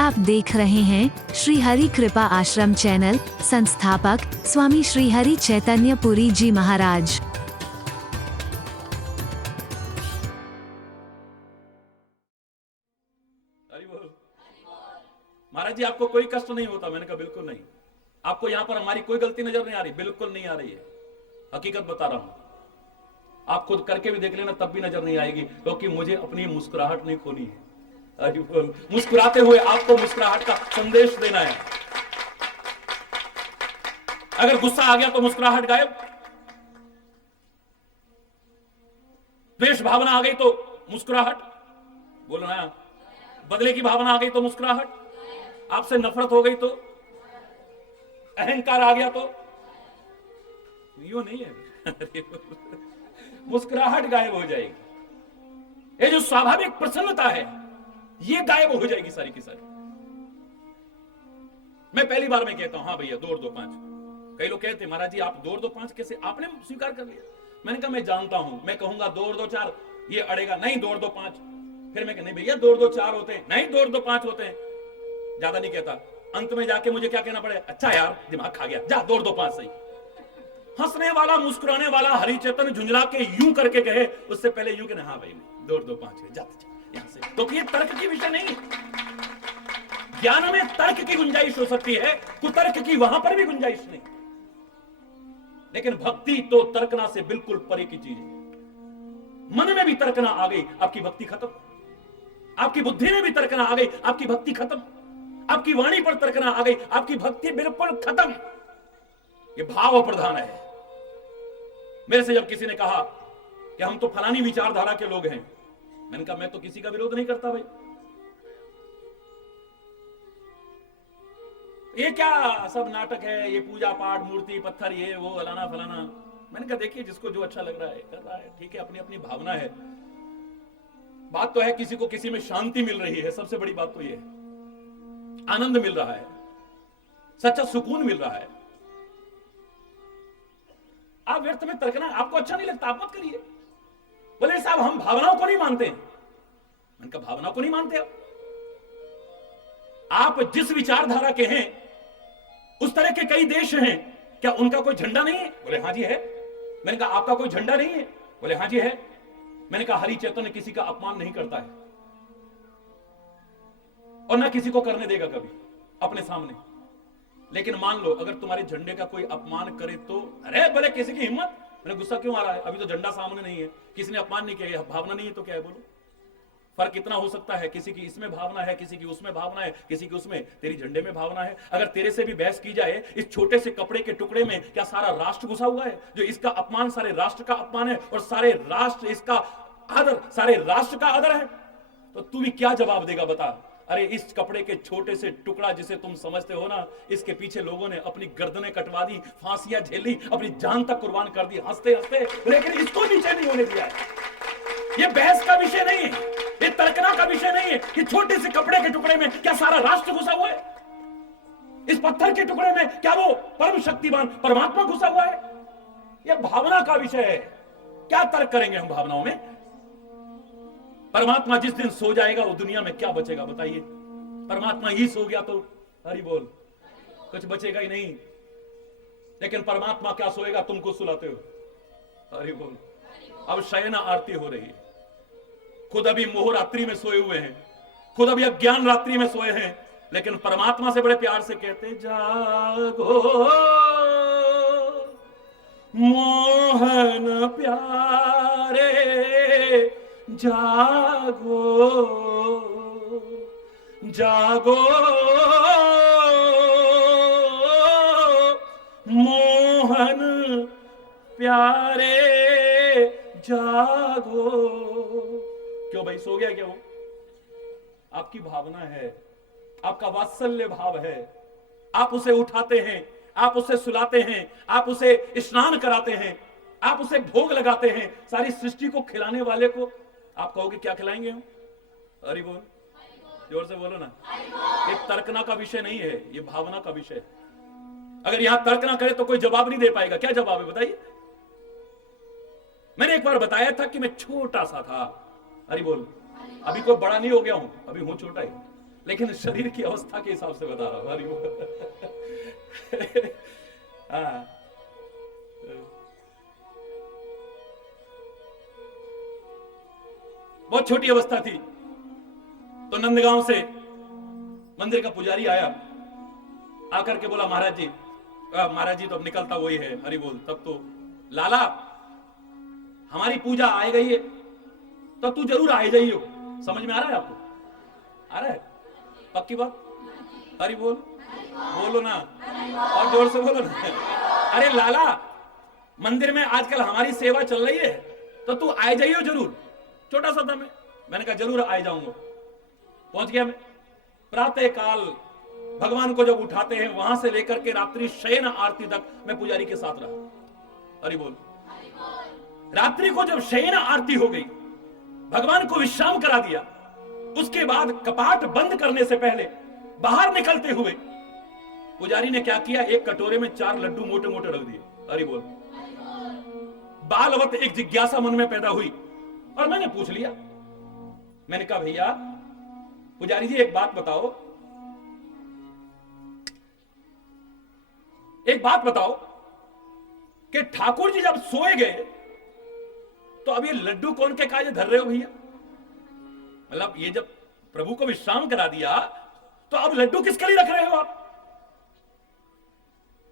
आप देख रहे हैं श्री हरि कृपा आश्रम चैनल। संस्थापक स्वामी श्री हरि चैतन्य पुरी जी महाराज। महाराज जी आपको कोई कष्ट नहीं होता? मैंने कहा बिल्कुल नहीं। आपको यहां पर हमारी कोई गलती नजर नहीं आ रही? बिल्कुल नहीं आ रही है, हकीकत बता रहा हूं। आप खुद करके भी देख लेना तब भी नजर नहीं आएगी, क्योंकि मुझे अपनी मुस्कुराहट नहीं खोनी है। मुस्कुराते हुए आपको मुस्कुराहट का संदेश देना है। अगर गुस्सा आ गया तो मुस्कुराहट गायब, द्वेष भावना आ गई तो मुस्कुराहट, बोलो ना, बदले की भावना आ गई तो मुस्कुराहट, आपसे नफरत हो गई तो, अहंकार आ गया तो, यो नहीं है मुस्कुराहट गायब हो जाएगी। ये जो स्वाभाविक प्रसन्नता है ये गायब हो जाएगी सारी की सारी। मैं पहली बार में कहता हूं हाँ भैया 2 और 2 5। कई लोग कहते हैं महाराज जी आप 2 और 2 5 कैसे आपने स्वीकार कर लिया? मैंने कहा मैं जानता हूं, मैं कहूंगा 2 और 2 4 ये अड़ेगा, नहीं 2 और 2 5। फिर मैं नहीं भैया 2 और 2 4 होते हैं, नहीं 2 और 2 5 होते हैं। ज्यादा नहीं कहता, अंत में जाके मुझे क्या कहना पड़े, अच्छा यार दिमाग खा गया, जा 2 और 2 5 सही। हंसने वाला मुस्कुराने वाला हरिचेतन झुंझला के यूं करके कहे, उससे पहले यूं कहना हाँ भाई 2 और 2 5 है, जाते यहां से। तो ये तर्क की विषय नहीं। ज्ञान में तर्क की गुंजाइश हो सकती है, कुतर्क की वहां पर भी गुंजाइश नहीं। लेकिन भक्ति तो तर्कना से बिल्कुल परे की चीज है। मन में भी तर्कना आ गई, आपकी भक्ति खत्म। आपकी बुद्धि में भी तर्कना आ गई, आपकी भक्ति खत्म। आपकी वाणी पर तर्कना आ गई, आपकी भक्ति बिल्कुल खत्म। ये भाव प्रधान है। मेरे से जब किसी ने कहा कि हम तो फलानी विचारधारा के लोग हैं, मैंने कहा मैं तो किसी का विरोध नहीं करता भाई। ये क्या सब नाटक है, ये पूजा पाठ मूर्ति पत्थर ये वो फलाना फलाना। मैंने कहा देखिए जिसको जो अच्छा लग रहा है कर रहा है, ठीक है, अपनी अपनी भावना है। बात तो है किसी को किसी में शांति मिल रही है, सबसे बड़ी बात तो ये है, आनंद मिल रहा है, सच्चा सुकून मिल रहा है। आप व्यर्थ में तर्कना, आपको अच्छा नहीं लगता आप मत करिए। बोले साहब हम भावनाओं को नहीं मानते। मैंने कहा भावना को नहीं मानते आप जिस विचारधारा के हैं उस तरह के कई देश हैं, क्या उनका कोई झंडा नहीं है? बोले हाँ जी है। मैंने कहा आपका कोई झंडा नहीं है? बोले हाँ जी है। मैंने कहा हरि चैतन्य किसी का अपमान नहीं करता है और ना किसी को करने देगा कभी अपने सामने। लेकिन मान लो अगर तुम्हारे झंडे का कोई अपमान करे तो अरे बोले किसी की हिम्मत। मैंने गुस्सा क्यों आ रहा है? अभी तो झंडा सामने नहीं है, किसी ने अपमान नहीं किया, भावना नहीं है तो क्या है? बोलो फर्क इतना हो सकता है, किसी की इसमें भावना है, किसी की उसमें भावना है, किसी की उसमें, तेरी झंडे में भावना है। अगर तेरे से भी बहस की जाए इस छोटे से कपड़े के टुकड़े में क्या सारा राष्ट्र घुसा हुआ है? जो इसका अपमान सारे राष्ट्र का अपमान है और सारे राष्ट्र इसका आदर, सारे राष्ट्र का आदर है, तो तू भी क्या जवाब देगा बता? अरे इस कपड़े के छोटे से टुकड़ा जिसे तुम समझते हो ना, इसके पीछे लोगों ने अपनी गर्दनें कटवा दी, फांसियां झेली, अपनी जान तक कुर्बान कर दी हंसते हंसते, लेकिन इसको नीचे नहीं होने दिया है। ये बहस का विषय नहीं है, ये तर्कना का विषय नहीं है कि छोटे से कपड़े के टुकड़े में क्या सारा राष्ट्र घुसा हुआ है, इस पत्थर के टुकड़े में क्या वो परम शक्तिमान परमात्मा घुसा हुआ है। यह भावना का विषय है। क्या तर्क करेंगे हम भावनाओं में? परमात्मा जिस दिन सो जाएगा वो दुनिया में क्या बचेगा बताइए? परमात्मा ही सो गया तो हरि बोल कुछ बचेगा ही नहीं। लेकिन परमात्मा क्या सोएगा? तुमको सुलाते हो हरि बोल। अब शयन आरती हो रही है, खुद अभी मोह रात्रि में सोए हुए हैं, खुद अभी अज्ञान रात्रि में सोए हैं, लेकिन परमात्मा से बड़े प्यार से कहते जागो मोहन प्यारे जागो जागो मोहन प्यारे जागो। क्यों भाई सो गया क्या वो? आपकी भावना है, आपका वात्सल्य भाव है, आप उसे उठाते हैं, आप उसे सुलाते हैं, आप उसे स्नान कराते हैं, आप उसे भोग लगाते हैं। सारी सृष्टि को खिलाने वाले को आप कहोगे क्या खिलाएंगे हम? हरि बोल, जोर से बोलो ना। ये तर्कना का विषय नहीं है, ये भावना का विषय है। अगर यहां तर्क ना करे तो कोई जवाब नहीं दे पाएगा। क्या जवाब है बताइए? मैंने एक बार बताया था कि मैं छोटा सा था, हरि बोल, अभी कोई बड़ा नहीं हो गया हूं, अभी हूं छोटा ही। लेकिन शरीर की अवस्था के हिसाब से बता रहा हूं। हरि बोल। हाँ, बहुत छोटी अवस्था थी तो नंदगांव से मंदिर का पुजारी आया, आकर के बोला महाराज जी, महाराज जी तो अब निकलता वही है, हरि बोल। तब तो लाला हमारी पूजा आ गई है तो तू जरूर आ जाइयो। समझ में आ रहा है आपको? आ रहा है? पक्की बात? हरि बोल। बोलो ना, और जोर से बोलो ना। अरे लाला, मंदिर में आजकल हमारी सेवा चल रही है तो तू आ जाइयो जरूर। छोटा सा था मैंने कहा जरूर आ जाऊंगा। पहुंच गया मैं। प्रातः काल भगवान को जब उठाते हैं वहां से लेकर के रात्रि शयन आरती तक मैं पुजारी के साथ रहा। हरि बोल। रात्रि को जब शयन आरती हो गई, भगवान को विश्राम करा दिया, उसके बाद कपाट बंद करने से पहले बाहर निकलते हुए पुजारी ने क्या किया, एक कटोरे में 4 लड्डू मोटे मोटे रख दिए। हरि बोल। बालवत एक जिज्ञासा मन में पैदा हुई और मैंने पूछ लिया। मैंने कहा भैया पुजारी जी एक बात बताओ, एक बात बताओ कि ठाकुर जी जब सोए गए तो अब ये लड्डू कौन के काजे धर रहे हो भैया? मतलब ये जब प्रभु को विश्राम करा दिया तो अब लड्डू किसके लिए रख रहे हो आप?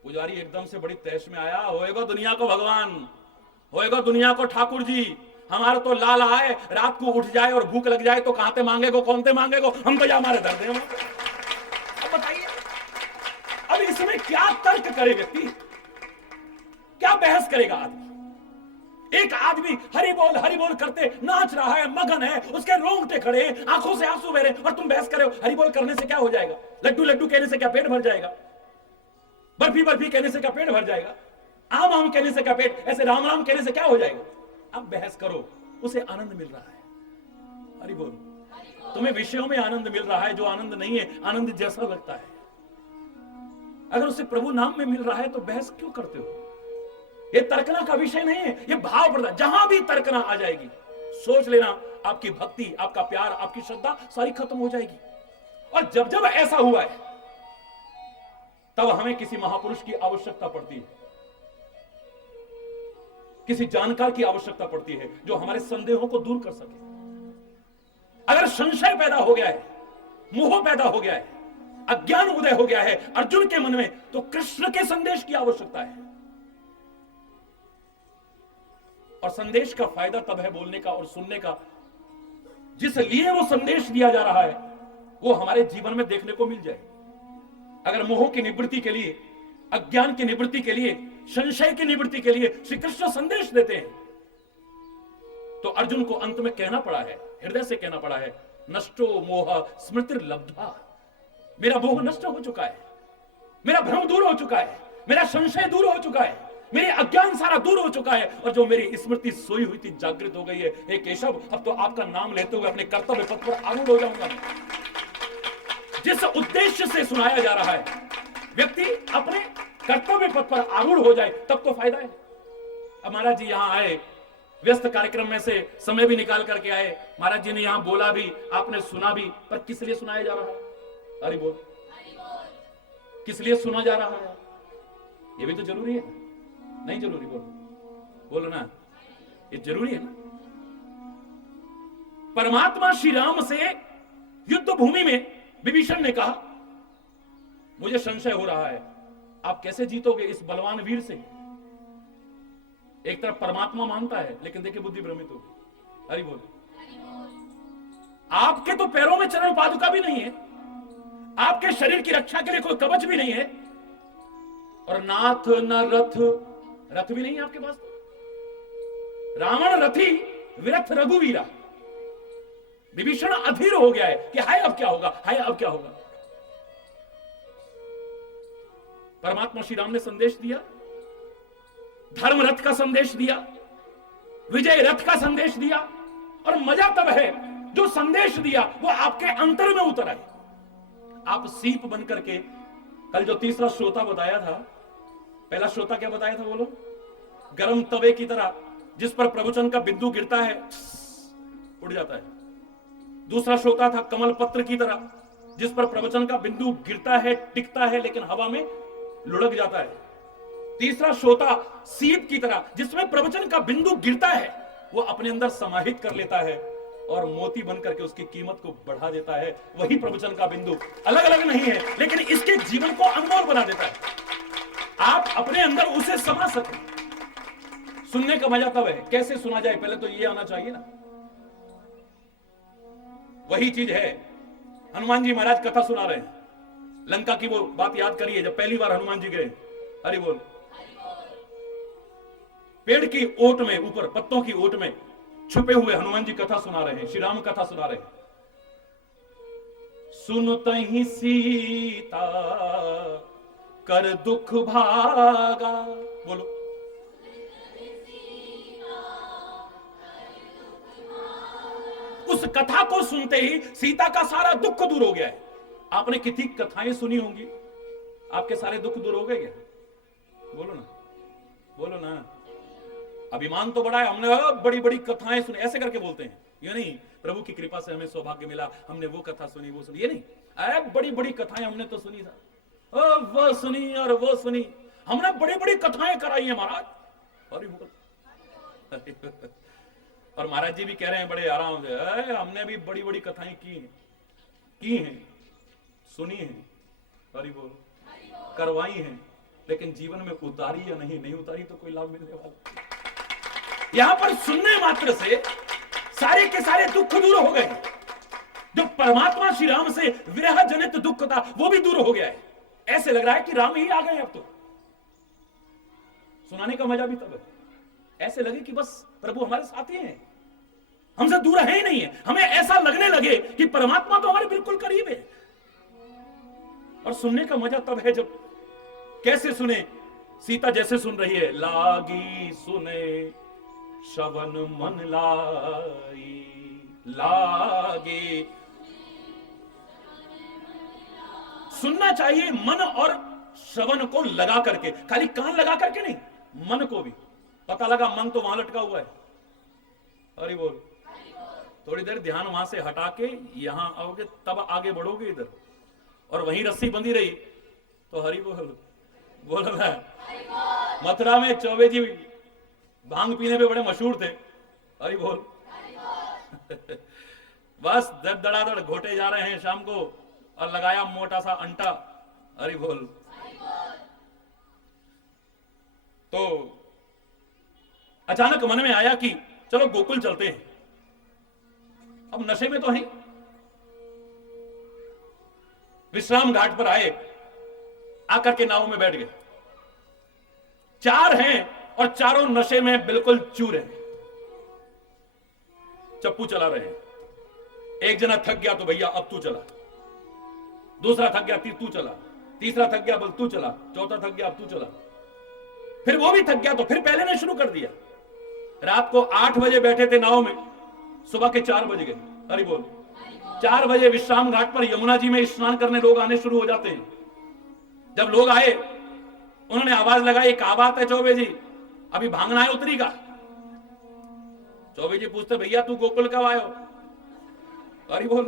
पुजारी एकदम से बड़ी तैश में आया, होएगा दुनिया को भगवान, होएगा दुनिया को ठाकुर जी। हमारा तो लाल आए, रात को उठ जाए और भूख लग जाए तो कहां ते मांगेगो, कौन ते मांगेगो, हम तो या हमारे दर्द है। अब बताइए, अब इसमें क्या तर्क करे व्यक्ति, क्या बहस करेगा आदमी? एक आदमी हरि बोल करते नाच रहा है, मगन है, उसके रोंगटे खड़े, आंखों से आंसू बह रहे, और तुम बहस करे हो हरि बोल करने से क्या हो जाएगा? लड्डू लड्डू कहने से क्या पेट भर जाएगा? बर्फी बर्फी कहने से क्या पेट भर जाएगा? आम आम कहने से क्या पेट, ऐसे राम राम कहने से क्या हो जाएगा? अब बहस करो, उसे आनंद मिल रहा है। हरि बोल। तुम्हें विषयों में आनंद मिल रहा है, जो आनंद नहीं है आनंद जैसा लगता है। अगर उसे प्रभु नाम में मिल रहा है तो बहस क्यों करते हो? ये तर्कना का विषय नहीं है, ये भाव प्रधान। जहां भी तर्कना आ जाएगी सोच लेना आपकी भक्ति, आपका प्यार, आपकी श्रद्धा सारी खत्म हो जाएगी। और जब जब ऐसा हुआ है तब हमें किसी महापुरुष की आवश्यकता पड़ती है, किसी जानकार की आवश्यकता पड़ती है जो हमारे संदेहों को दूर कर सके। अगर संशय पैदा हो गया है, मोह पैदा हो गया है, अज्ञान उदय हो गया है अर्जुन के मन में, तो कृष्ण के संदेश की आवश्यकता है। और संदेश का फायदा तब है बोलने का और सुनने का, जिस लिए वो संदेश दिया जा रहा है वो हमारे जीवन में देखने को मिल जाए। अगर मोह की निवृत्ति के लिए, अज्ञान की निवृत्ति के लिए, संशय की निवृत्ति के लिए श्री कृष्ण संदेश देते हैं, तो अर्जुन को अंत में कहना पड़ा है, हृदय से कहना पड़ा है, नष्टो मोह स्मृतिर्लब्धा। मेरा मोह नष्ट हो चुका है, मेरा भ्रम दूर हो चुका है, मेरा संशय दूर हो चुका है, मेरे अज्ञान सारा दूर हो चुका है, और जो मेरी स्मृति सोई हुई थी जागृत हो गई है। हे केशव, अब तो आपका नाम लेते हुए अपने कर्तव्य पथ पर आरूढ़ हो जाऊंगा। जिस उद्देश्य से सुनाया जा रहा है, व्यक्ति अपने कर्तव्य पथ पर आरूढ़ हो जाए तब तो फायदा है। अब महाराज जी यहां आए, व्यस्त कार्यक्रम में से समय भी निकाल करके आए, महाराज जी ने यहां बोला भी, आपने सुना भी, पर किस लिए सुनाया जा रहा है? हरि बोल। किस लिए सुना जा रहा है? ये भी तो जरूरी है। नहीं जरूरी? बोलो ना, ये जरूरी है ना। परमात्मा श्री राम से युद्ध भूमि में विभीषण ने कहा, मुझे संशय हो रहा है, आप कैसे जीतोगे इस बलवान वीर से? एक तरफ परमात्मा मानता है, लेकिन देखिए बुद्धि भ्रमित होगी। हरि बोल। आपके तो पैरों में चरण पादुका भी नहीं है, आपके शरीर की रक्षा के लिए कोई कवच भी नहीं है, और नाथ न रथ, रथ भी नहीं है आपके पास। रावण रथी विरथ रघुवीरा। विभीषण अधीर हो गया है कि हाय अब क्या होगा, हाय अब क्या होगा। परमात्मा श्री राम ने संदेश दिया, धर्म रथ का संदेश दिया, विजय रथ का संदेश दिया, और मजा तब है जो संदेश दिया वो आपके अंतर में उतर आए। आप सीप बन करके, कल जो तीसरा श्रोता बताया था, पहला श्रोता क्या बताया था बोलो? गरम तवे की तरह जिस पर प्रवचन का बिंदु गिरता है उड़ जाता है। दूसरा श्रोता था कमल पत्र की तरह, जिस पर प्रवचन का बिंदु गिरता है, टिकता है, लेकिन हवा में लुढ़क जाता है। तीसरा श्रोता सीप की तरह, जिसमें प्रवचन का बिंदु गिरता है, वो अपने अंदर समाहित कर लेता है और मोती बन करके उसकी कीमत को बढ़ा देता है। वही प्रवचन का बिंदु अलग अलग नहीं है, लेकिन इसके जीवन को अनमोल बना देता है। आप अपने अंदर उसे समा सकें। सुनने का मजा तब है, कैसे सुना जाए, पहले तो ये आना चाहिए ना। वही चीज है, हनुमान जी महाराज कथा सुना रहे हैं, लंका की वो बात याद करिए, जब पहली बार हनुमान जी गए। हरि बोल। पेड़ की ओट में, ऊपर पत्तों की ओट में छुपे हुए हनुमान जी कथा सुना रहे हैं, श्री राम कथा सुना रहे हैं। सुनत ही सीता कर दुख भागा, बोलो। उस कथा को सुनते ही सीता का सारा दुख दूर हो गया है। आपने कितनी कथाएं सुनी होंगी, आपके सारे दुख दूर हो गए क्या? बोलो ना, बोलो ना। अभिमान तो बड़ा है, हमने बड़ी बड़ी कथाएं सुनी, ऐसे करके बोलते हैं। ये नहीं, प्रभु की कृपा से हमें सौभाग्य मिला, हमने वो कथा सुनी, वो सुनी, ये नहीं। अरे बड़ी बड़ी कथाएं हमने तो सुनी था, वो सुनी और वो सुनी, हमने बड़ी बड़ी कथाएं कराई है महाराज। और महाराज जी भी कह रहे हैं बड़े आराम से, हमने भी बड़ी बड़ी कथाएं की हैं, सुनी है, हरि बोल, करवाई हैं, लेकिन जीवन में उतारी या नहीं उतारी तो कोई लाभ मिलने वाला। यहां पर सुनने मात्र से सारे के सारे दुख दूर हो गए। जो परमात्मा श्री राम से विरह जनित दुख था वो भी दूर हो गया है। ऐसे लग रहा है कि राम ही आ गए अब तो। सुनाने का मजा भी तब है, ऐसे लगे कि बस प्रभु हमारे साथ ही हैं, हमसे दूर है ही नहीं है। हमें ऐसा लगने लगे कि परमात्मा तो हमारे बिल्कुल करीब है। और सुनने का मजा तब है जब, कैसे सुने, सीता जैसे सुन रही है, लागी सुने श्रवण मन लाई, लागे। सुनना चाहिए मन और श्रवण को लगा करके, खाली कान लगा करके नहीं, मन को भी। पता लगा मन तो वहां लटका हुआ है, हरि बोल। थोड़ी देर ध्यान वहां से हटा के यहां आओगे, तब आगे बढ़ोगे इधर, और वहीं रस्सी बंधी रही तो हरि बोल बोल रहा है। मथुरा में चौबे जी भांग पीने पे बड़े मशहूर थे, हरि बोल। बस धड़ाधड़ घोटे जा रहे हैं शाम को, और लगाया मोटा सा अंटा, हरि बोल। तो अचानक मन में आया कि चलो गोकुल चलते हैं। अब नशे में तो है, विश्राम घाट पर आए, आकर के नाव में बैठ गए। चार हैं और चारों नशे में बिल्कुल चूर हैं, चप्पू चला रहे हैं। एक जना थक गया तो भैया अब तू चला, दूसरा थक गया तू चला, तीसरा थक गया बोल तू चला, चौथा थक गया अब तू चला। फिर वो भी थक गया तो फिर पहले ने शुरू कर दिया। रात को 8 बजे बैठे थे नाव में, सुबह के 4 बज गए, हरि बोल। 4 बजे विश्राम घाट पर यमुना जी में स्नान करने लोग आने शुरू हो जाते हैं। जब लोग आए, उन्होंने आवाज लगाई, क्या बात है चौबे जी, अभी भांगना है उतरी का? चौबे जी पूछते, भैया तू गोकुल कब आयो? हरि बोल,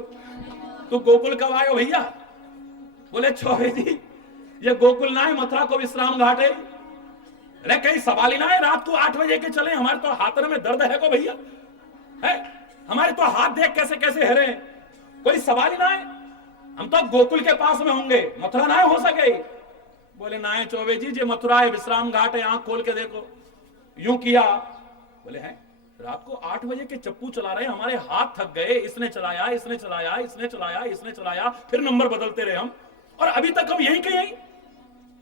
तू गोकुल कब आयो भैया? बोले चौबे जी ये गोकुल ना है, मथुरा को विश्राम घाट है। अरे कहीं सवाल ही ना है, रात को 8 बजे के चले, हमारे तो हाथन में दर्द है को भैया, है हमारे तो हाथ देख कैसे कैसे हरे, कोई सवाल ही ना है, हम तो गोकुल के पास में होंगे, मथुरा ना हो सके। बोले ना है चौबे जी, जे मथुरा है, विश्राम घाट है, आंख खोल के देखो। यूं किया, बोले हैं रात को 8 बजे के चप्पू चला रहे, हमारे हाथ थक गए, इसने चलाया, इसने चलाया, इसने चलाया, इसने चलाया, फिर नंबर बदलते रहे हम, और अभी तक हम यहीं के यहीं।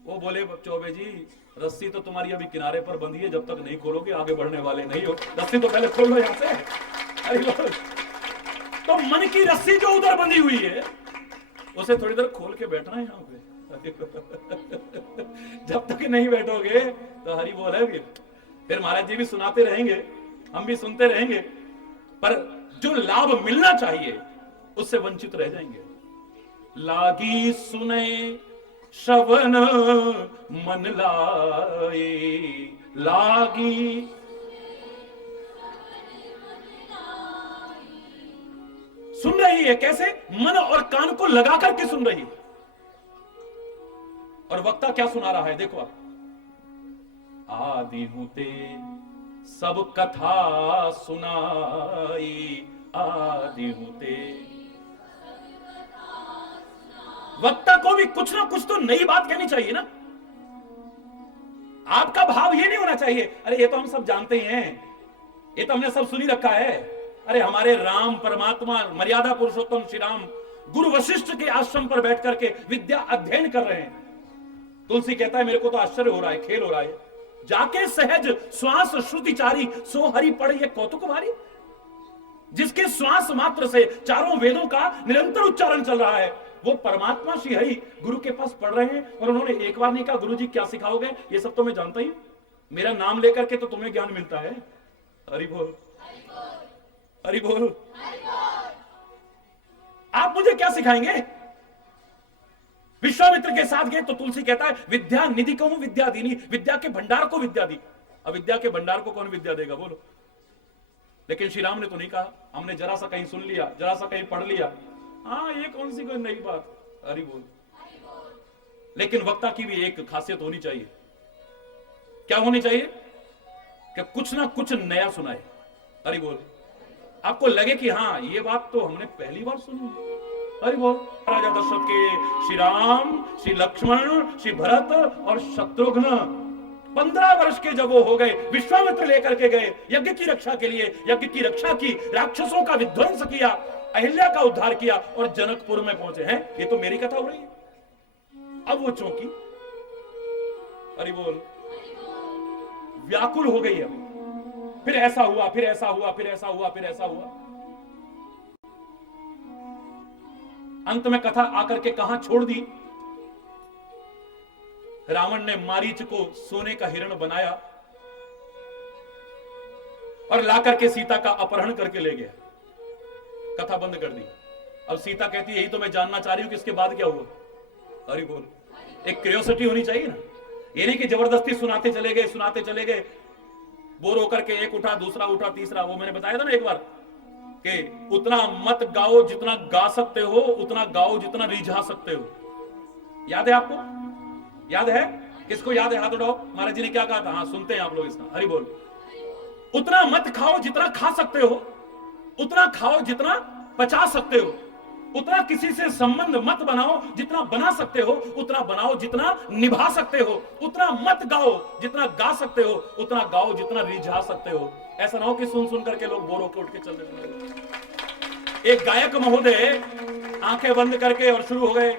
वो बोले चौबे जी रस्सी तो तुम्हारी अभी किनारे पर बंधी है, जब तक नहीं खोलोगे आगे बढ़ने वाले नहीं हो, रस्सी तो पहले खोल लो यहां से। अरे तो मन की रस्सी जो उधर बंधी हुई है उसे थोड़ी देर खोल के बैठना है यहां पे। जब तक नहीं बैठोगे तो हरि बोल है फिर महाराज जी भी सुनाते रहेंगे, हम भी सुनते रहेंगे, पर जो लाभ मिलना चाहिए उससे वंचित रह जाएंगे। लागी सुने श्रवण मन लाए, लागी सुन रही है कैसे? मन और कान को लगा करके सुन रही है। और वक्ता क्या सुना रहा है, देखो आप। आदि हूते सब कथा सुनाई, आदि हूते। वक्ता को भी कुछ ना कुछ तो नई बात कहनी चाहिए ना। आपका भाव ये नहीं होना चाहिए अरे ये तो हम सब जानते ही हैं, ये तो हमने सब सुनी रखा है। अरे हमारे राम परमात्मा मर्यादा पुरुषोत्तम श्री राम गुरु वशिष्ठ के आश्रम पर बैठ करके विद्या अध्ययन कर रहे हैं। तुलसी कहता है मेरे को तो आश्चर्य हो रहा है, खेल हो रहा है। जाके सहज श्वास श्रुतिचारी सो हरि पढ़ ये कौतुक भारी। जिसके श्वास मात्र से चारों वेदों का निरंतर उच्चारण चल रहा है, वो परमात्मा श्री हरि गुरु के पास पढ़ रहे हैं। और उन्होंने एक बार नहीं कहा गुरु जी क्या सिखाओगे, ये सब तो मैं जानता ही, मेरा नाम लेकर के तो तुम्हें ज्ञान मिलता है। हरि बोल, हरि बोल। आप मुझे क्या सिखाएंगे? विश्वामित्र के साथ गए तो तुलसी कहता है विद्या निधि कहूं विद्या दीनी, विद्या के भंडार को विद्या दी। अब विद्या के भंडार को कौन विद्या देगा बोलो? लेकिन श्री राम ने तो नहीं कहा, हमने जरा सा कहीं सुन लिया, जरा सा कहीं पढ़ लिया, हाँ ये कौन सी कोई नई बात। हरि बोल। लेकिन वक्ता की भी एक खासियत होनी चाहिए। क्या होनी चाहिए? कि कुछ ना कुछ नया सुनाए। हरि बोल। आपको लगे कि हाँ ये बात तो हमने पहली बार सुनी। हरि बोल। राजा दशरथ के श्री राम, श्री लक्ष्मण, श्री भरत और शत्रुघ्न 15 वर्ष के जब वो हो गए, विश्वामित्र लेकर के गए यज्ञ की रक्षा के लिए, यज्ञ की रक्षा की, राक्षसों का विध्वंस किया, अहिल्या का उद्धार किया और जनकपुर में पहुंचे हैं। ये तो मेरी कथा हो रही है। अब वो चौंकी, हरि बोल, व्याकुल हो गई है। फिर ऐसा हुआ, फिर ऐसा हुआ, फिर ऐसा हुआ, फिर ऐसा हुआ। अंत में कथा आकर के कहां छोड़ दी? रावण ने मारीच को सोने का हिरण बनाया और लाकर के सीता का अपहरण करके ले गया। कथा बंद कर दी। अब सीता कहती है यही तो मैं जानना चाह रही हूं कि इसके बाद क्या हुआ। हरि बोल। एक क्यूरियोसिटी होनी चाहिए ना, ये नहीं कि जबरदस्ती सुनाते चले गए, सुनाते चले गए, बोर होकर के एक उठा, दूसरा उठा, तीसरा। वो मैंने बताया था ना एक बार कि उतना मत गाओ जितना गा सकते हो, उतना गाओ जितना रिझा सकते हो। याद है आपको? याद है? किसको याद है? हाथ उठाओ। महाराज जी ने क्या कहा था? हाँ सुनते हैं आप लोग इसका। हरि बोल। उतना मत खाओ जितना खा सकते हो, उतना खाओ जितना पचा सकते हो। उतना किसी से संबंध मत बनाओ जितना बना सकते हो, उतना बनाओ जितना निभा सकते हो। उतना मत गाओ जितना गा सकते हो, उतना गाओ जितना रिझा सकते हो। ऐसा ना हो कि सुन सुन करके लोग बोर होकर उठ के चल रहे। एक गायक महोदय आंखें बंद करके और शुरू हो गए,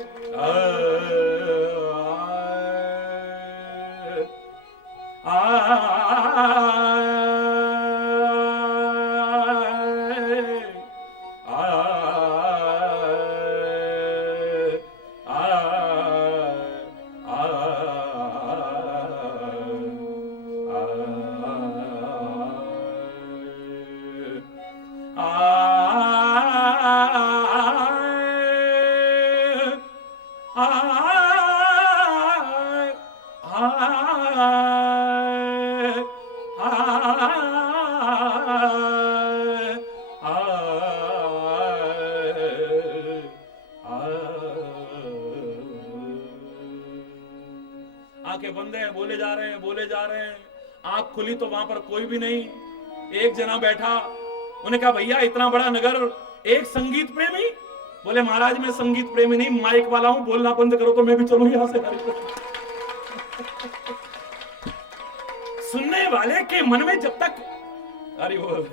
आंखें बंद है, बोले जा रहे हैं, बोले जा रहे हैं। आंख खुली तो वहां पर कोई भी नहीं। एक जना बैठा, उन्हें कहा भैया इतना बड़ा नगर, एक संगीत प्रेमी? बोले महाराज मैं संगीत प्रेमी नहीं, माइक वाला हूं, बोलना बंद करो तो मैं भी चलूं यहां से। सुनने वाले के मन में जब तक, अरे वो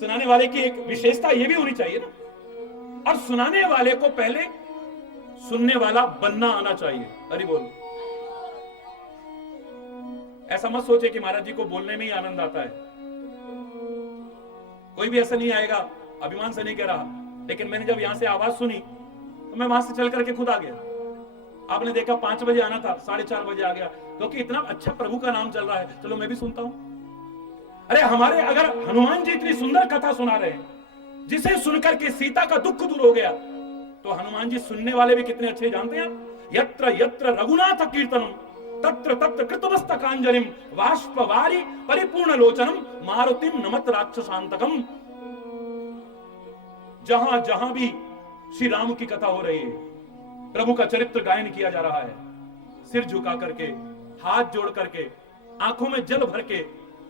सुनाने वाले की एक विशेषता ये भी होनी चाहिए ना, और सुनाने वाले को पहले सुनने वाला बनना आना चाहिए। हरि बोल। ऐसा मत सोचे कि महाराज जी को बोलने में ही आनंद आता है। कोई भी ऐसा नहीं आएगा, अभिमान से नहीं कह रहा, लेकिन मैंने जब यहां से आवाज सुनी तो मैं वहां से चल करके खुद आ गया। आपने देखा 5 बजे आना था, 4:30 बजे आ गया, क्योंकि इतना अच्छा प्रभु का नाम चल रहा है, चलो मैं भी सुनता हूं। अरे हमारे अगर हनुमान जी इतनी सुंदर कथा सुना रहे हैं, जिसे सुनकर के सीता का दुख दूर हो गया, तो हनुमान जी सुनने वाले भी कितने अच्छे जानते हैं आप। यत्र यत्र रघुनाथ कीर्तनम तत्र तत्र कृतमस्तकांजलिम बाष्पवारी परिपूर्ण लोचनम मारुतिम नमत राक्षसांतकम। जहां जहां भी श्री राम की कथा हो रही है, प्रभु का चरित्र गायन किया जा रहा है, सिर झुका करके, हाथ जोड़ करके, आंखों में जल भर के,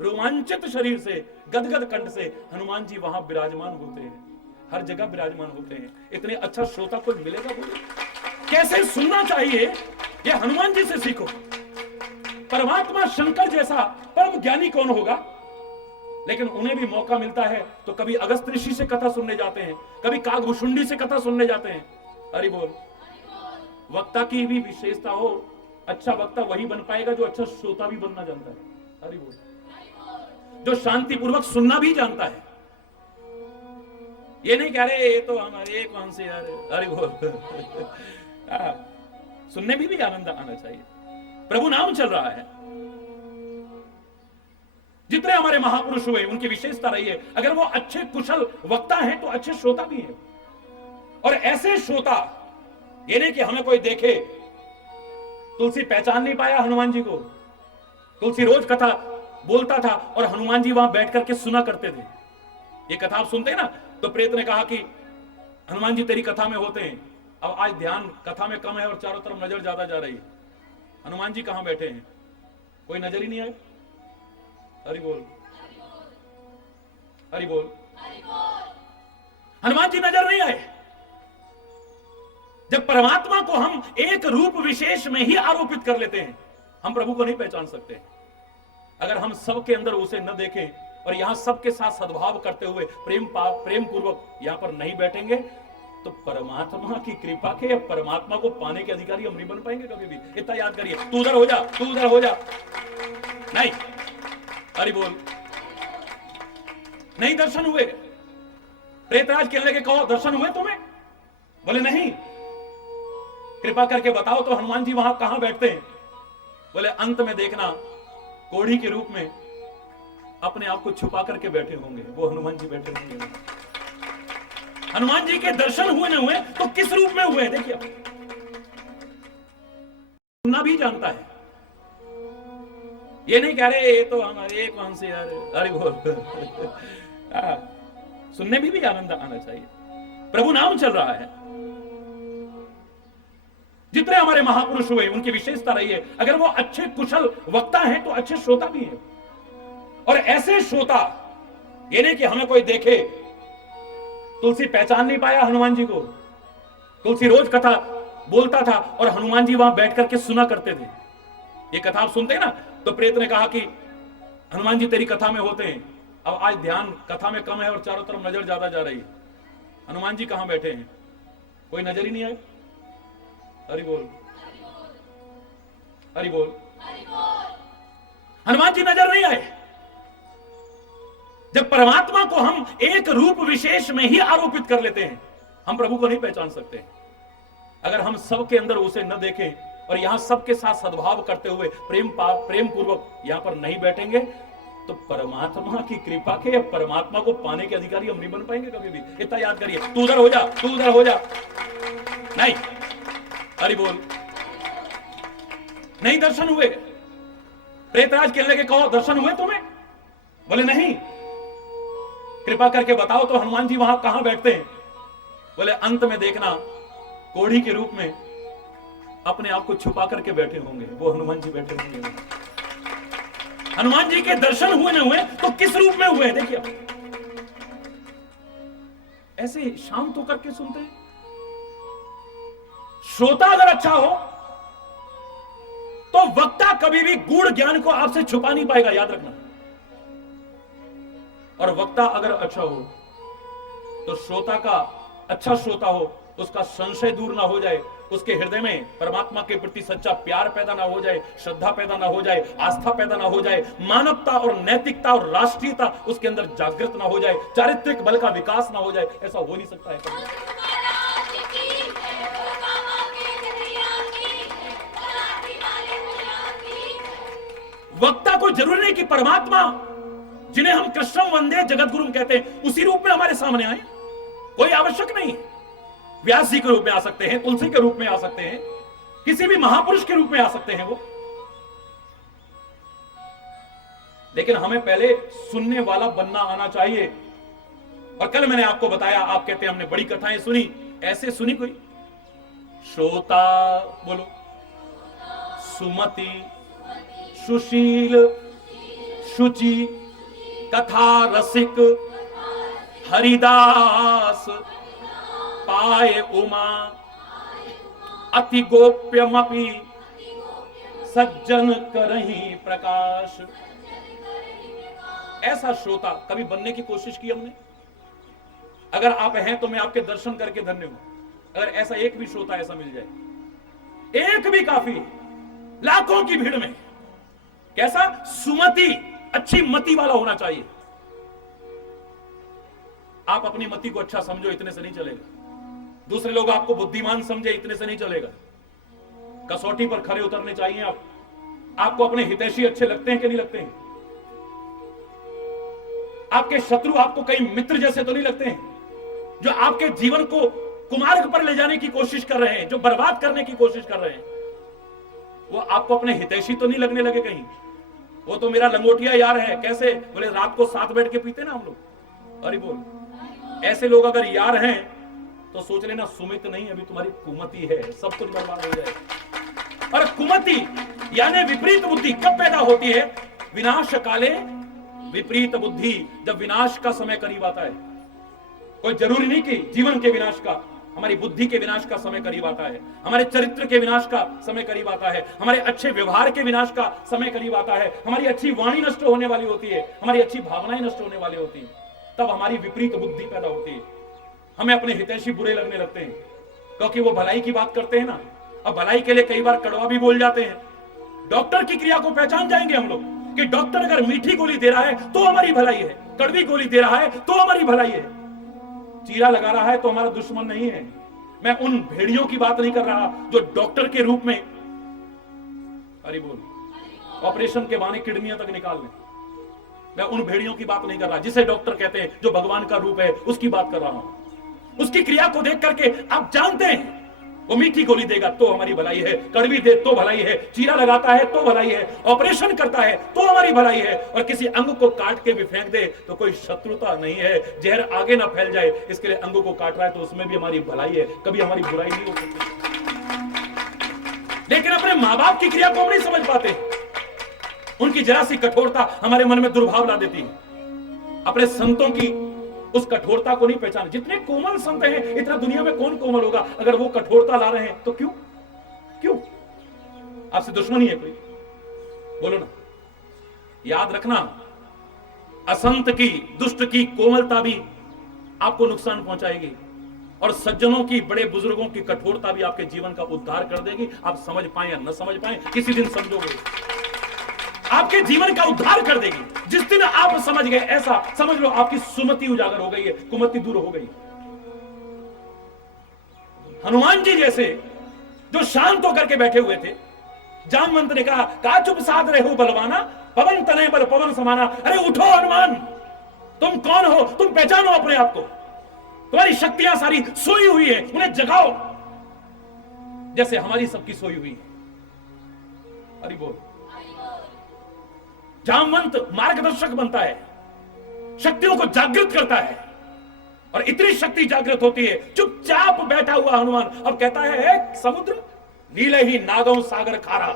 रोमांचित शरीर से, गदगद कंठ से हनुमान जी वहां विराजमान होते हैं, हर जगह विराजमान होते हैं। इतने अच्छा श्रोता कोई मिलेगा बोले? कैसे सुनना चाहिए ये हनुमान जी से सीखो। परमात्मा शंकर जैसा परम ज्ञानी कौन होगा? लेकिन उन्हें भी मौका मिलता है तो कभी अगस्त ऋषि से कथा सुनने जाते हैं, कभी कागभूषुंडी से कथा सुनने जाते हैं। हरि बोल। वक्ता की भी विशेषता हो, अच्छा वक्ता वही बन पाएगा जो अच्छा श्रोता भी बनना जानता है। हरि बोल। जो शांतिपूर्वक सुनना भी जानता है। ये नहीं कह रहे ये तो हमारे कौन से यार। हरि बोल। सुनने में भी आनंद आना चाहिए। प्रभु नाम चल रहा है। जितने हमारे महापुरुष हुए उनकी विशेषता रही है, अगर वो अच्छे कुशल वक्ता हैं तो अच्छे श्रोता भी हैं। और ऐसे श्रोता, ये नहीं कि हमें कोई देखे। तुलसी पहचान नहीं पाया हनुमान जी को। तुलसी रोज कथा बोलता था और हनुमान जी वहां बैठ करके सुना करते थे। ये कथा आप सुनते हैं ना, तो प्रेत ने कहा कि हनुमान जी तेरी कथा में होते हैं। अब आज ध्यान कथा में कम है और चारों तरफ नजर ज्यादा जा रही है। हनुमान जी कहां बैठे हैं? कोई नजर ही नहीं आए। हरि बोल, हरि बोल। हनुमान जी नजर नहीं आए। जब परमात्मा को हम एक रूप विशेष में ही आरोपित कर लेते हैं, हम प्रभु को नहीं पहचान सकते। अगर हम सबके अंदर उसे न देखें और यहां सबके साथ सद्भाव करते हुए प्रेम पूर्वक यहां पर नहीं बैठेंगे, तो परमात्मा की कृपा के परमात्मा को पाने के अधिकारी हम नहीं बन पाएंगे कभी भी। इतना याद करिए। तू उधर हो जा, तू उधर हो जा, नहीं। हरि बोल। नहीं दर्शन हुए। प्रेतराज कहने लगे, कहो दर्शन हुए तुम्हें? बोले नहीं। कृपा करके बताओ तो हनुमान जी वहां कहां बैठते हैं? बोले अंत में देखना कोढ़ी के रूप में अपने आप को छुपा करके बैठे होंगे। वो हनुमान जी बैठे होंगे। हनुमान जी के दर्शन हुए न हुए तो किस रूप में हुए? देखिए, सुनना भी जानता है। ये नहीं कह रहे ये तो हमारे कौन से यार। अरे बोल। सुनने में भी आनंद आना चाहिए। प्रभु नाम चल रहा है। जितने हमारे महापुरुष हुए उनकी विशेषता रही है, अगर वो अच्छे कुशल वक्ता हैं तो अच्छे श्रोता भी हैं। और ऐसे श्रोता, ये नहीं कि हमें कोई देखे। तुलसी पहचान नहीं पाया हनुमान जी को। तुलसी रोज कथा बोलता था और हनुमान जी वहां बैठ करके सुना करते थे। ये कथा आप सुनते हैं ना, तो प्रेत ने कहा कि हनुमान जी तेरी कथा में होते हैं। अब आज ध्यान कथा में कम है और चारों तरफ नजर ज्यादा जा रही है। हनुमान जी कहां बैठे हैं? कोई नजर ही नहीं आए। हरि बोल, हरि बोल। हनुमान जी नजर नहीं आए। जब परमात्मा को हम एक रूप विशेष में ही आरोपित कर लेते हैं, हम प्रभु को नहीं पहचान सकते। अगर हम सबके अंदर उसे न देखें और यहां सबके साथ सद्भाव करते हुए प्रेम पूर्वक यहां पर नहीं बैठेंगे, तो परमात्मा की कृपा के परमात्मा को पाने के अधिकारी हम नहीं बन पाएंगे कभी भी। इतना याद करिए। तू उधर हो जा, तू उधर हो जा, नहीं। हरि बोल। नहीं दर्शन हुए। प्रेतराज कहने लगे, कहो दर्शन हुए तुम्हें? बोले नहीं। कृपा करके बताओ तो हनुमान जी वहां कहां बैठते हैं? बोले अंत में देखना कोढ़ी के रूप में अपने आप को छुपा करके बैठे होंगे। वो हनुमान जी बैठे होंगे। हनुमान जी के दर्शन हुए न हुए तो किस रूप में हुए? देखिए, ऐसे शांत होकर के सुनते हैं। श्रोता अगर अच्छा हो तो वक्ता कभी भी गूढ़ ज्ञान को आपसे छुपा नहीं पाएगा, याद रखना। और वक्ता अगर अच्छा हो तो श्रोता का अच्छा श्रोता हो, उसका संशय दूर ना हो जाए, उसके हृदय में परमात्मा के प्रति सच्चा प्यार पैदा ना हो जाए, श्रद्धा पैदा ना हो जाए, आस्था पैदा ना हो जाए, मानवता और नैतिकता और राष्ट्रीयता उसके अंदर जागृत ना हो जाए, चारित्रिक बल का विकास ना हो जाए, ऐसा हो नहीं सकता है। वक्ता को जरूरी नहीं कि परमात्मा जिन्हें हम कृष्णम वंदे जगत गुरु कहते हैं उसी रूप में हमारे सामने आए, कोई आवश्यक नहीं। व्यास जी के रूप में आ सकते हैं, तुलसी के रूप में आ सकते हैं, किसी भी महापुरुष के रूप में आ सकते हैं वो। लेकिन हमें पहले सुनने वाला बनना आना चाहिए। और कल मैंने आपको बताया, आप कहते हैं हमने बड़ी कथाएं सुनी, ऐसे सुनी कोई? श्रोता बोलो, सुमति, सुशील, शुचि, कथा रसिक, हरिदास, पाए उमा, अति गोप्यमपि, सज्जन करही प्रकाश। ऐसा श्रोता कभी बनने की कोशिश की हमने? अगर आप हैं तो मैं आपके दर्शन करके धन्य हूं। अगर ऐसा एक भी श्रोता ऐसा मिल जाए, एक भी काफी है, लाखों की भीड़ में। कैसा? सुमति, अच्छी मति वाला होना चाहिए। आप अपनी मति को अच्छा समझो, इतने से नहीं चलेगा। दूसरे लोग आपको बुद्धिमान समझे, इतने से नहीं चलेगा। कसौटी पर खरे उतरने चाहिए आप। आपको अपने हितैषी अच्छे लगते हैं कि नहीं लगते हैं? आपके शत्रु आपको कई मित्र जैसे तो नहीं लगते हैं? जो आपके जीवन को कुमार्ग पर ले जाने की कोशिश कर रहे हैं, जो बर्बाद करने की कोशिश कर रहे हैं, वो आपको अपने हितैषी तो नहीं लगने लगे कहीं? वो तो मेरा लंगोटिया यार है। कैसे? बोले रात को साथ बैठ के पीते ना हम लोग। अरे बोल, ऐसे लोग अगर यार हैं तो सोच लेना सुमित नहीं, अभी तुम्हारी कुमति है, सब कुछ बर्बाद हो जाए। और कुमति यानी विपरीत बुद्धि कब पैदा होती है? विनाश काले विपरीत बुद्धि, जब विनाश का समय करीब आता है। कोई जरूरी नहीं कि जीवन के विनाश का, हमारी बुद्धि के विनाश का समय करीब आता है, हमारे चरित्र के विनाश का समय करीब आता है, हमारे अच्छे व्यवहार के विनाश का समय करीब आता है, हमारी अच्छी वाणी नष्ट होने वाली होती है, हमारी अच्छी भावनाएं नष्ट होने वाली होती है। तब हमारी विपरीत बुद्धि पैदा होती है। हमें अपने हितैषी बुरे लगने लगते हैं क्योंकि वो भलाई की बात करते हैं ना। अब भलाई के लिए कई बार कड़वा भी बोल जाते हैं। डॉक्टर की क्रिया को पहचान जाएंगे हम लोग कि डॉक्टर अगर मीठी गोली दे रहा है तो हमारी भलाई है, कड़वी गोली दे रहा है तो हमारी भलाई है, चीरा लगा रहा है तो हमारा दुश्मन नहीं है। मैं उन भेड़ियों की बात नहीं कर रहा जो डॉक्टर के रूप में, अरे बोल, ऑपरेशन के बहाने किडनियां तक निकाल लें। मैं उन भेड़ियों की बात नहीं कर रहा जिसे डॉक्टर कहते हैं, जो भगवान का रूप है, उसकी बात कर रहा हूं। उसकी क्रिया को देख करके आप जानते हैं वो मीठी गोली देगा तो हमारी भलाई है, कड़वी दे तो भलाई है, चीरा लगाता है तो भलाई है, ऑपरेशन करता है तो हमारी भलाई है, और किसी अंग को काट के भी फेंक दे तो कोई शत्रुता नहीं है। जहर आगे ना फैल जाए इसके लिए अंग को काट रहा है तो उसमें भी हमारी भलाई है, कभी हमारी बुराई नहीं हो सकती। लेकिन अपने मां बाप की क्रिया को हम नहीं समझ पाते। उनकी जरा सी कठोरता हमारे मन में दुर्भाव ला देती है। अपने संतों की उस कठोरता को नहीं पहचाने। जितने कोमल संत हैं, इतना दुनिया में कौन कोमल होगा? अगर वो कठोरता ला रहे हैं तो क्यों? क्यों? आपसे दुश्मनी है कोई? बोलो ना। याद रखना, असंत की, दुष्ट की कोमलता भी आपको नुकसान पहुंचाएगी, और सज्जनों की, बड़े बुजुर्गों की कठोरता भी आपके जीवन का उद्धार कर देगी। आप समझ पाए या न समझ पाए, किसी दिन समझोगे, आपके जीवन का उद्धार कर देगी। जिस दिन आप समझ गए, ऐसा समझ लो आपकी सुमति उजागर हो गई है, कुमति दूर हो गई। हनुमान जी जैसे जो शांत होकर के बैठे हुए थे, जामवंत ने कहा, का चुप साध रहे हो बलवाना, पवन तनय बल पवन समाना। अरे उठो हनुमान, तुम कौन हो? तुम पहचानो अपने आप को। तुम्हारी शक्तियां सारी सोई हुई है, उन्हें जगाओ जैसे हमारी सबकी सोई हुई है। अरे बोल। जामवंत मार्गदर्शक बनता है, शक्तियों को जागृत करता है, और इतनी शक्ति जागृत होती है। चुपचाप बैठा हुआ हनुमान अब कहता है, समुद्र नीले ही नागों सागर खारा,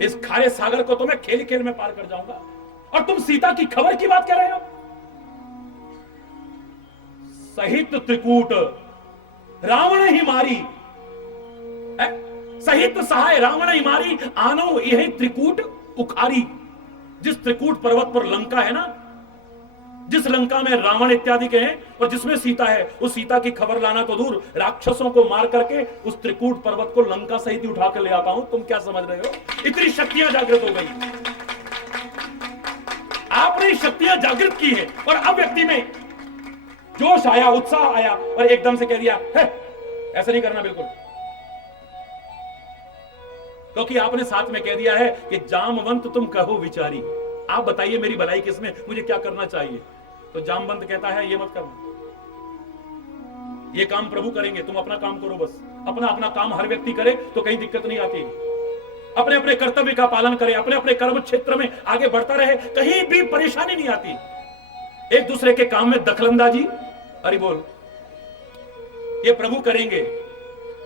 इस खारे सागर को तो मैं खेल खेल में पार कर जाऊंगा, और तुम सीता की खबर की बात कर रहे हो? सहित त्रिकूट रावण ही मारी, सहित सहाय रावण ही मारी, आनो यही त्रिकूट उखारी। जिस त्रिकूट पर्वत पर लंका है ना, जिस लंका में रावण इत्यादि के हैं और जिसमें सीता है, उस सीता की खबर लाना तो दूर, राक्षसों को मार करके उस त्रिकूट पर्वत को लंका सहित उठा कर ले आता हूं। तुम क्या समझ रहे हो? इतनी शक्तियां जागृत हो गई, आपने शक्तियां जागृत की है, और अब व्यक्ति में जोश आया, उत्साह आया, और एकदम से कह दिया है, ऐसा नहीं करना बिल्कुल, क्योंकि आपने साथ में कह दिया है कि जामवंत तुम कहो विचारी, आप बताइए मेरी भलाई किसमें, मुझे क्या करना चाहिए। तो जामवंत कहता है, ये मत करना, ये काम प्रभु करेंगे, तुम अपना काम करो बस। अपना अपना काम हर व्यक्ति करे तो कहीं दिक्कत नहीं आती। अपने अपने कर्तव्य का पालन करे, अपने अपने कर्म क्षेत्र में आगे बढ़ता रहे, कहीं भी परेशानी नहीं आती। एक दूसरे के काम में दखलंदाजी, अरे बोल, ये प्रभु करेंगे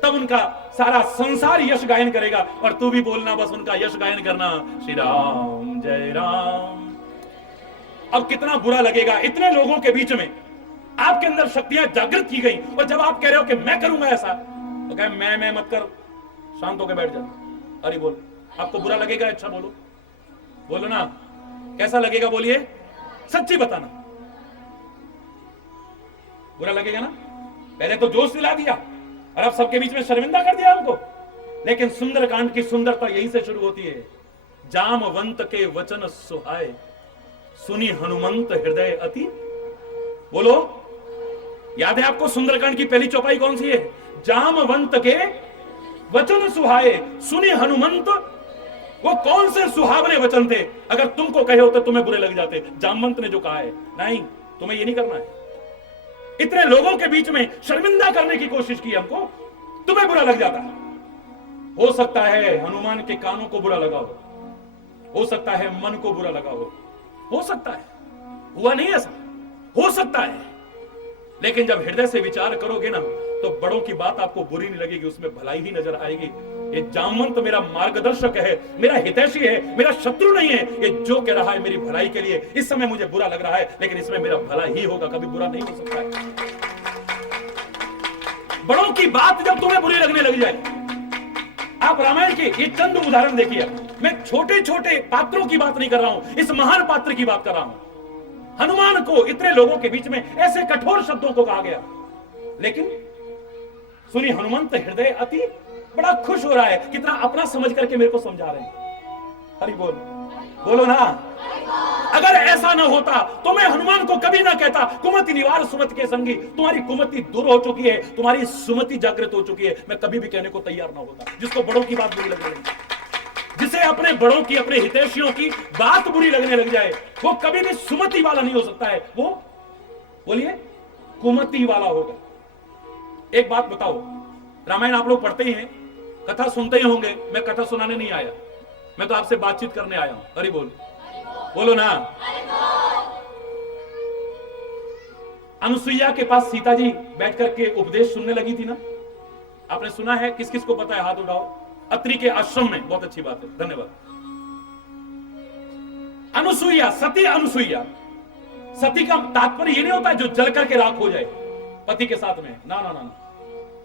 तब उनका सारा संसार यश गायन करेगा। और तू भी बोलना, बस उनका यश गायन करना, श्री राम जय राम। अब कितना बुरा लगेगा इतने लोगों के बीच में आपके अंदर शक्तियां जागृत की गई, और जब आप कह रहे हो कि मैं करूंगा ऐसा, तो कहे मैं मत कर, शांत होकर बैठ जा। अरे बोल, आपको बुरा लगेगा? अच्छा बोलो, बोलो ना, कैसा लगेगा बोलिए, सच्ची बताना। बुरा लगेगा ना? पहले तो जोश दिला दिया और अब सबके बीच में शर्मिंदा कर दिया हमको। लेकिन सुंदरकांड की सुंदरता यहीं से शुरू होती है। जामवंत के वचन सुहाए, सुनी हनुमंत हृदय अति। बोलो, याद है आपको सुंदरकांड की पहली चौपाई कौन सी है? जामवंत के वचन सुहाए, सुनी हनुमंत। वो कौन से सुहावने वचन थे? अगर तुमको कहे होते तुम्हें बुरे लग जाते। जामवंत ने जो कहा है, नहीं तुम्हें ये नहीं करना है। इतने लोगों के बीच में शर्मिंदा करने की कोशिश की हमको, तुम्हें बुरा लग जाता। हो सकता है हनुमान के कानों को बुरा लगा हो सकता है मन को बुरा लगा हो सकता है, हुआ नहीं ऐसा, हो सकता है। लेकिन जब हृदय से विचार करोगे ना, तो बड़ों की बात आपको बुरी नहीं लगेगी, उसमें भलाई ही नजर आएगी। ये जामवंत मेरा मार्गदर्शक है, मेरा हितैषी है, मेरा शत्रु नहीं है। ये जो कह रहा है मेरी भलाई के लिए, इस समय मुझे बुरा लग रहा है, लेकिन इसमें मेरा भला ही होगा, कभी बुरा नहीं हो सकता है। बड़ों की बात जब तुम्हें बुरी लगने लग जाए, आप रामायण के ये चंद उदाहरण देखिए। मैं छोटे छोटे पात्रों की बात नहीं कर रहा हूं, इस महान पात्र की बात कर रहा हूं। हनुमान को इतने लोगों के बीच में ऐसे कठोर शब्दों को कहा गया, लेकिन सुनी हनुमंत हृदय अति, बड़ा खुश हो रहा है, कितना अपना समझ करके मेरे को समझा रहे हैं। हरि बोल, बोलो ना। अगर ऐसा ना होता तो मैं हनुमान को कभी ना कहता, कुमति निवार सुमति के संगी। तुम्हारी कुमति दूर हो चुकी है, तुम्हारी सुमति जागृत हो चुकी है, मैं कभी भी कहने को तैयार ना होता। जिसको बड़ों की बात बुरी लगने लगी, जिसे अपने बड़ों की, अपने हितैषियों की बात बुरी लगने लग जाए, वो कभी भी सुमति वाला नहीं हो सकता है, वो बोलिए कुमति वाला होगा। एक बात बताओ, रामायण आप लोग पढ़ते ही हैं, कथा सुनते ही होंगे। मैं कथा सुनाने नहीं आया, मैं तो आपसे बातचीत करने आया हूं। हरि बोल, बोलो ना। अनुसुईया के पास सीता जी बैठ करके उपदेश सुनने लगी थी ना, आपने सुना है? किस किस को पता है? हाथ उठाओ। अत्रि के आश्रम में, बहुत अच्छी बात है, धन्यवाद। अनुसुईया, सती अनुसुईया। सती का तात्पर्य ये नहीं होता है जो जल करके राख हो जाए पति के साथ में, ना ना ना,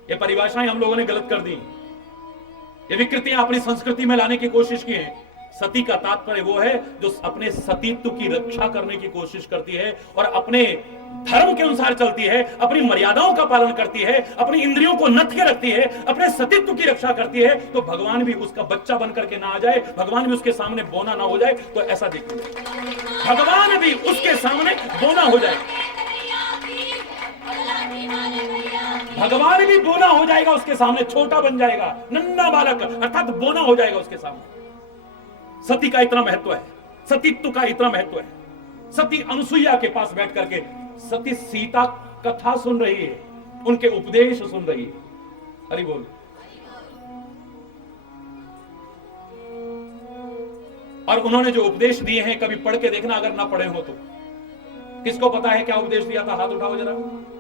ये परिभाषाएं हम लोगों ने गलत कर दी, ये विकृतियां अपनी संस्कृति में लाने की कोशिश की है। सती का तात्पर्य वो है जो अपने सतीत्व की रक्षा करने की कोशिश करती है और अपने धर्म के अनुसार चलती है, अपनी मर्यादाओं का पालन करती है, अपनी इंद्रियों को नथ के रखती है, अपने सतीत्व की रक्षा करती है। तो भगवान भी उसका बच्चा बन करके ना आ जाए, भगवान भी उसके सामने बोना ना हो जाए। तो ऐसा देखिए, भगवान भी उसके सामने बोना हो जाए, भगवान भी बोना हो जाएगा उसके सामने, छोटा बन जाएगा, नन्हा बालक, अर्थात बोना हो जाएगा उसके सामने। सती का इतना महत्व है, सतीत्व का इतना महत्व है। सती अनुसुईया के पास बैठ करके सती सीता कथा सुन रही है, उनके उपदेश सुन रही है। हरि बोल। और उन्होंने जो उपदेश दिए हैं, कभी पढ़ के देखना अगर ना पढ़े हो तो। किसको पता है क्या उपदेश दिया था? हाथ उठाओ जरा।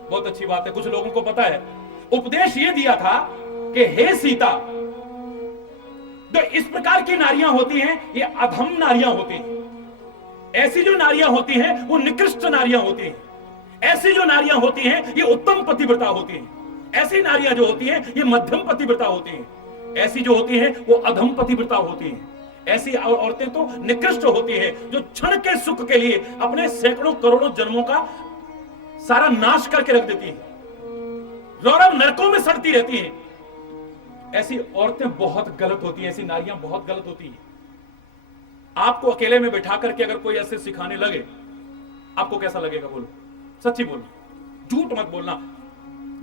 बहुत अच्छी बात है, कुछ लोगों को पता है। उपदेश ये दिया था कि हे सीता, तो इस प्रकार की नारियां होती हैं, ये अधम नारियां होती हैं। ऐसी जो नारियां होती हैं वो निकृष्ट नारियां होती हैं। ऐसी जो नारियां होती हैं ये उत्तम पतिव्रता होती हैं। ऐसी नारियां जो होती हैं ये मध्यम पतिव्रता होती हैं। ऐसी जो होती हैं वो अधम पतिव्रता होती हैं। ऐसी औरतें तो निकृष्ट होती हैं जो क्षण के सुख के लिए अपने सैकड़ों करोड़ों जन्मों का सारा नाश करके रख देती हैं, रौरव नरकों में सड़ती रहती हैं। ऐसी औरतें बहुत गलत होती हैं, ऐसी नारियां बहुत गलत होती हैं। आपको अकेले में बैठा करके अगर कोई ऐसे सिखाने लगे, आपको कैसा लगेगा? बोलो, सच्ची बोलो, झूठ मत बोलना,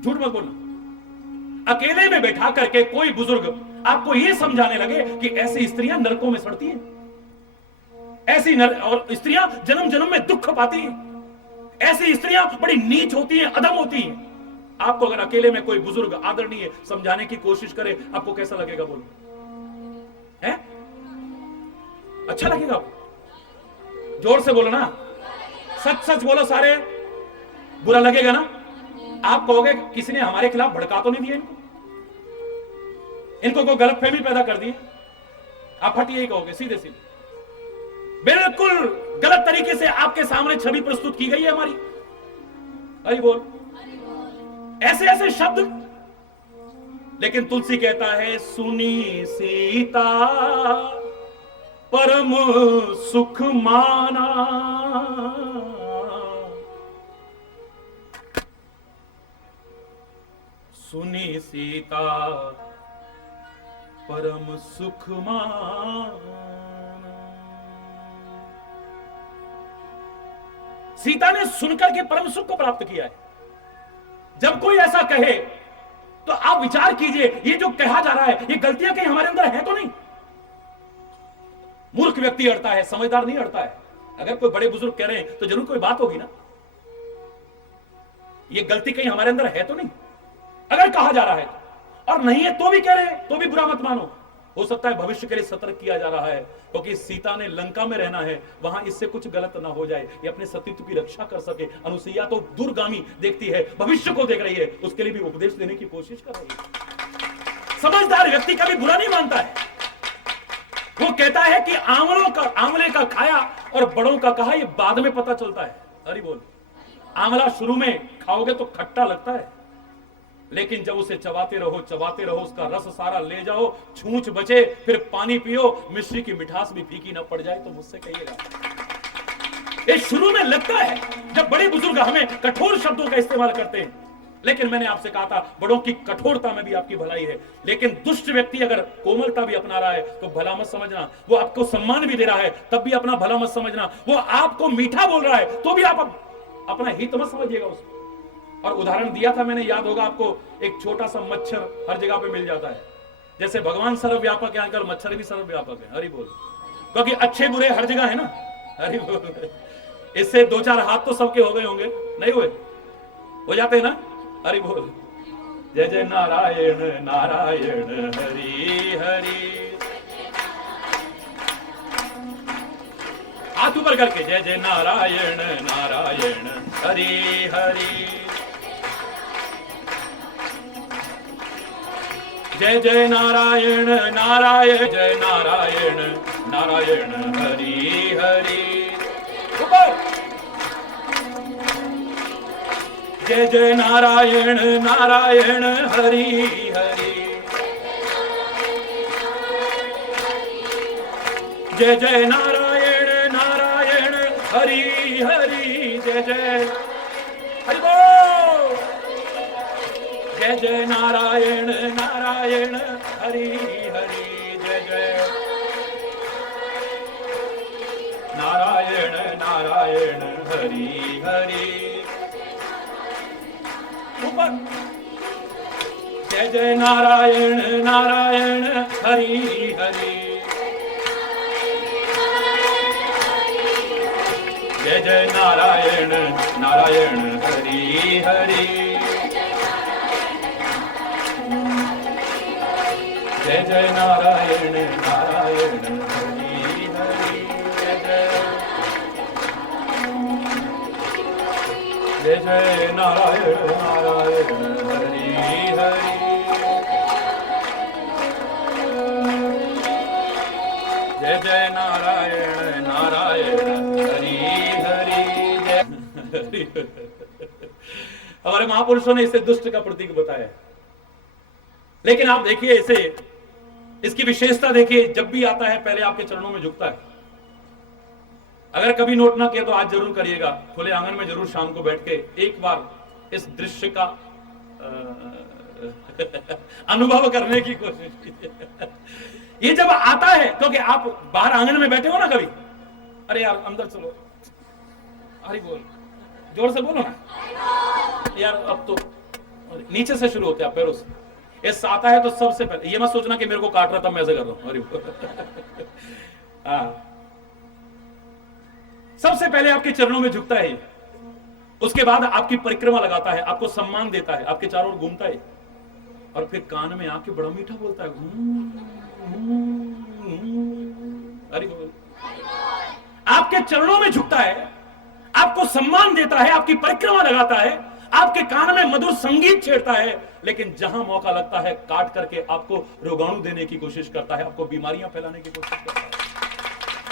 झूठ मत बोलना। अकेले में बैठा करके कोई बुजुर्ग आपको यह समझाने लगे कि ऐसी स्त्रियां नरकों में सड़ती हैं, ऐसी और स्त्रियां जन्म जन्म में दुख पाती हैं, ऐसी स्त्रियां बड़ी नीच होती हैं, अधम होती हैं। आपको अगर अकेले में कोई बुजुर्ग आदरणीय समझाने की कोशिश करे, आपको कैसा लगेगा? बोलो, है अच्छा लगेगा? जोर से बोलो ना। सच सच बोलो सारे, बुरा लगेगा ना? आप कहोगे किसी ने हमारे खिलाफ भड़का तो नहीं दिया इनको कोई गलतफहमी पैदा कर दी? आप हट यही कहोगे सीधे सीधे। बिल्कुल गलत तरीके से आपके सामने छवि प्रस्तुत की गई है हमारी। हरि बोल। ऐसे ऐसे शब्द, लेकिन तुलसी कहता है सुनी सीता परम सुख माना, सुनी सीता परम सुख माना। सीता ने सुनकर के परम सुख को प्राप्त किया है। जब कोई ऐसा कहे तो आप विचार कीजिए, ये जो कहा जा रहा है ये गलतियां कहीं हमारे अंदर है तो नहीं? मूर्ख व्यक्ति अड़ता है, समझदार नहीं अड़ता है। अगर कोई बड़े बुजुर्ग कह रहे हैं तो जरूर कोई बात होगी ना। ये गलती कहीं हमारे अंदर है तो नहीं? अगर कहा जा रहा है और नहीं है तो भी कह रहे हैं तो भी बुरा मत मानो। हो सकता है भविष्य के लिए सतर्क किया जा रहा है, क्योंकि सीता ने लंका में रहना है, वहां इससे कुछ गलत ना हो जाए, ये अपने सतीत्व की रक्षा कर सके। अनुसुईया तो दूरगामी देखती है, भविष्य को देख रही है, उसके लिए भी उपदेश देने की कोशिश कर रही है। समझदार व्यक्ति कभी बुरा नहीं मानता है। वो कहता है कि आंवले का खाया और बड़ों का कहा, ये बाद में पता चलता है। अरे बोल। आंवला शुरू में खाओगे तो खट्टा लगता है, लेकिन जब उसे चबाते रहो, उसका रस सारा ले जाओ, छूंछ बचे, फिर पानी पियो, मिश्री की मिठास भी फीकी ना पड़ जाए तो मुझसे कहिएगा। ये शुरू में लगता है। जब बड़े बुजुर्ग हमें कठोर शब्दों का इस्तेमाल करते हैं, लेकिन मैंने आपसे कहा था बड़ों की कठोरता में भी आपकी भलाई है। लेकिन दुष्ट व्यक्ति अगर कोमलता भी अपना रहा है तो भला मत समझना। वो आपको सम्मान भी दे रहा है तब भी अपना भला मत समझना। वो आपको मीठा बोल रहा है तो भी आप अपना हित मत समझिएगा उसको। और उदाहरण दिया था मैंने, याद होगा आपको, एक छोटा सा मच्छर हर जगह पे मिल जाता है। जैसे भगवान सर्वव्यापक है, आजकल मच्छर भी सर्वव्यापक है। हरि बोल। क्योंकि अच्छे बुरे हर जगह है ना। हरि बोल। इससे दो चार हाथ तो सबके हो गए होंगे, नहीं हुए? हो जाते हैं ना। हरि बोल। जय जय नारायण नारायण हरि हरि। हाथ ऊपर करके जय जय नारायण नारायण हरि हरि। जय जय नारायण नारायण, जय नारायण नारायण हरि हरि। ऊपर। जय जय नारायण नारायण हरि हरि। जय जय नारायण नारायण हरि हरि। जय जय हरि बोल। जय जय नारायण नारायण हरि हरि। जय जय नारायण नारायण हरि हरि। ऊपर। जय जय नारायण नारायण हरि हरि। जय जय नारायण नारायण हरि हरि। जय जय नारायण नारायण हरि हरि। जय जय नारायण नारायण हरि हरि। जय जय नारायण नारायण हरि हरि। जय। हमारे महापुरुषों ने इसे दुष्ट का प्रतीक बताया, लेकिन आप देखिए इसे, इसकी विशेषता देखिए, जब भी आता है पहले आपके चरणों में झुकता है। अगर कभी नोट ना किया तो आज जरूर करिएगा, खुले आंगन में जरूर शाम को बैठ के एक बार इस दृश्य का अनुभव करने की कोशिश कीजिए। ये जब आता है, क्योंकि आप बाहर आंगन में बैठे हो ना कभी, अरे यार अंदर चलो, अरे बोल, जोर से बोलो ना यार। अब तो नीचे से शुरू होते हैं, पैरों से। ऐसा आता है तो सबसे पहले ये मत सोचना कि मेरे को काट रहा था मैं ऐसे कर रहा हूं। अरे हाँ, सबसे पहले आपके चरणों में झुकता है, उसके बाद आपकी परिक्रमा लगाता है, आपको सम्मान देता है, आपके चारों ओर घूमता है, और फिर कान में आके बड़ा मीठा बोलता है। अरे आपके चरणों में झुकता है, आपको सम्मान देता है, आपकी परिक्रमा लगाता है, आपके कान में मधुर संगीत छेड़ता है, लेकिन जहां मौका लगता है काट करके आपको रोगाणु देने की कोशिश करता है, आपको बीमारियां फैलाने की कोशिश करता है।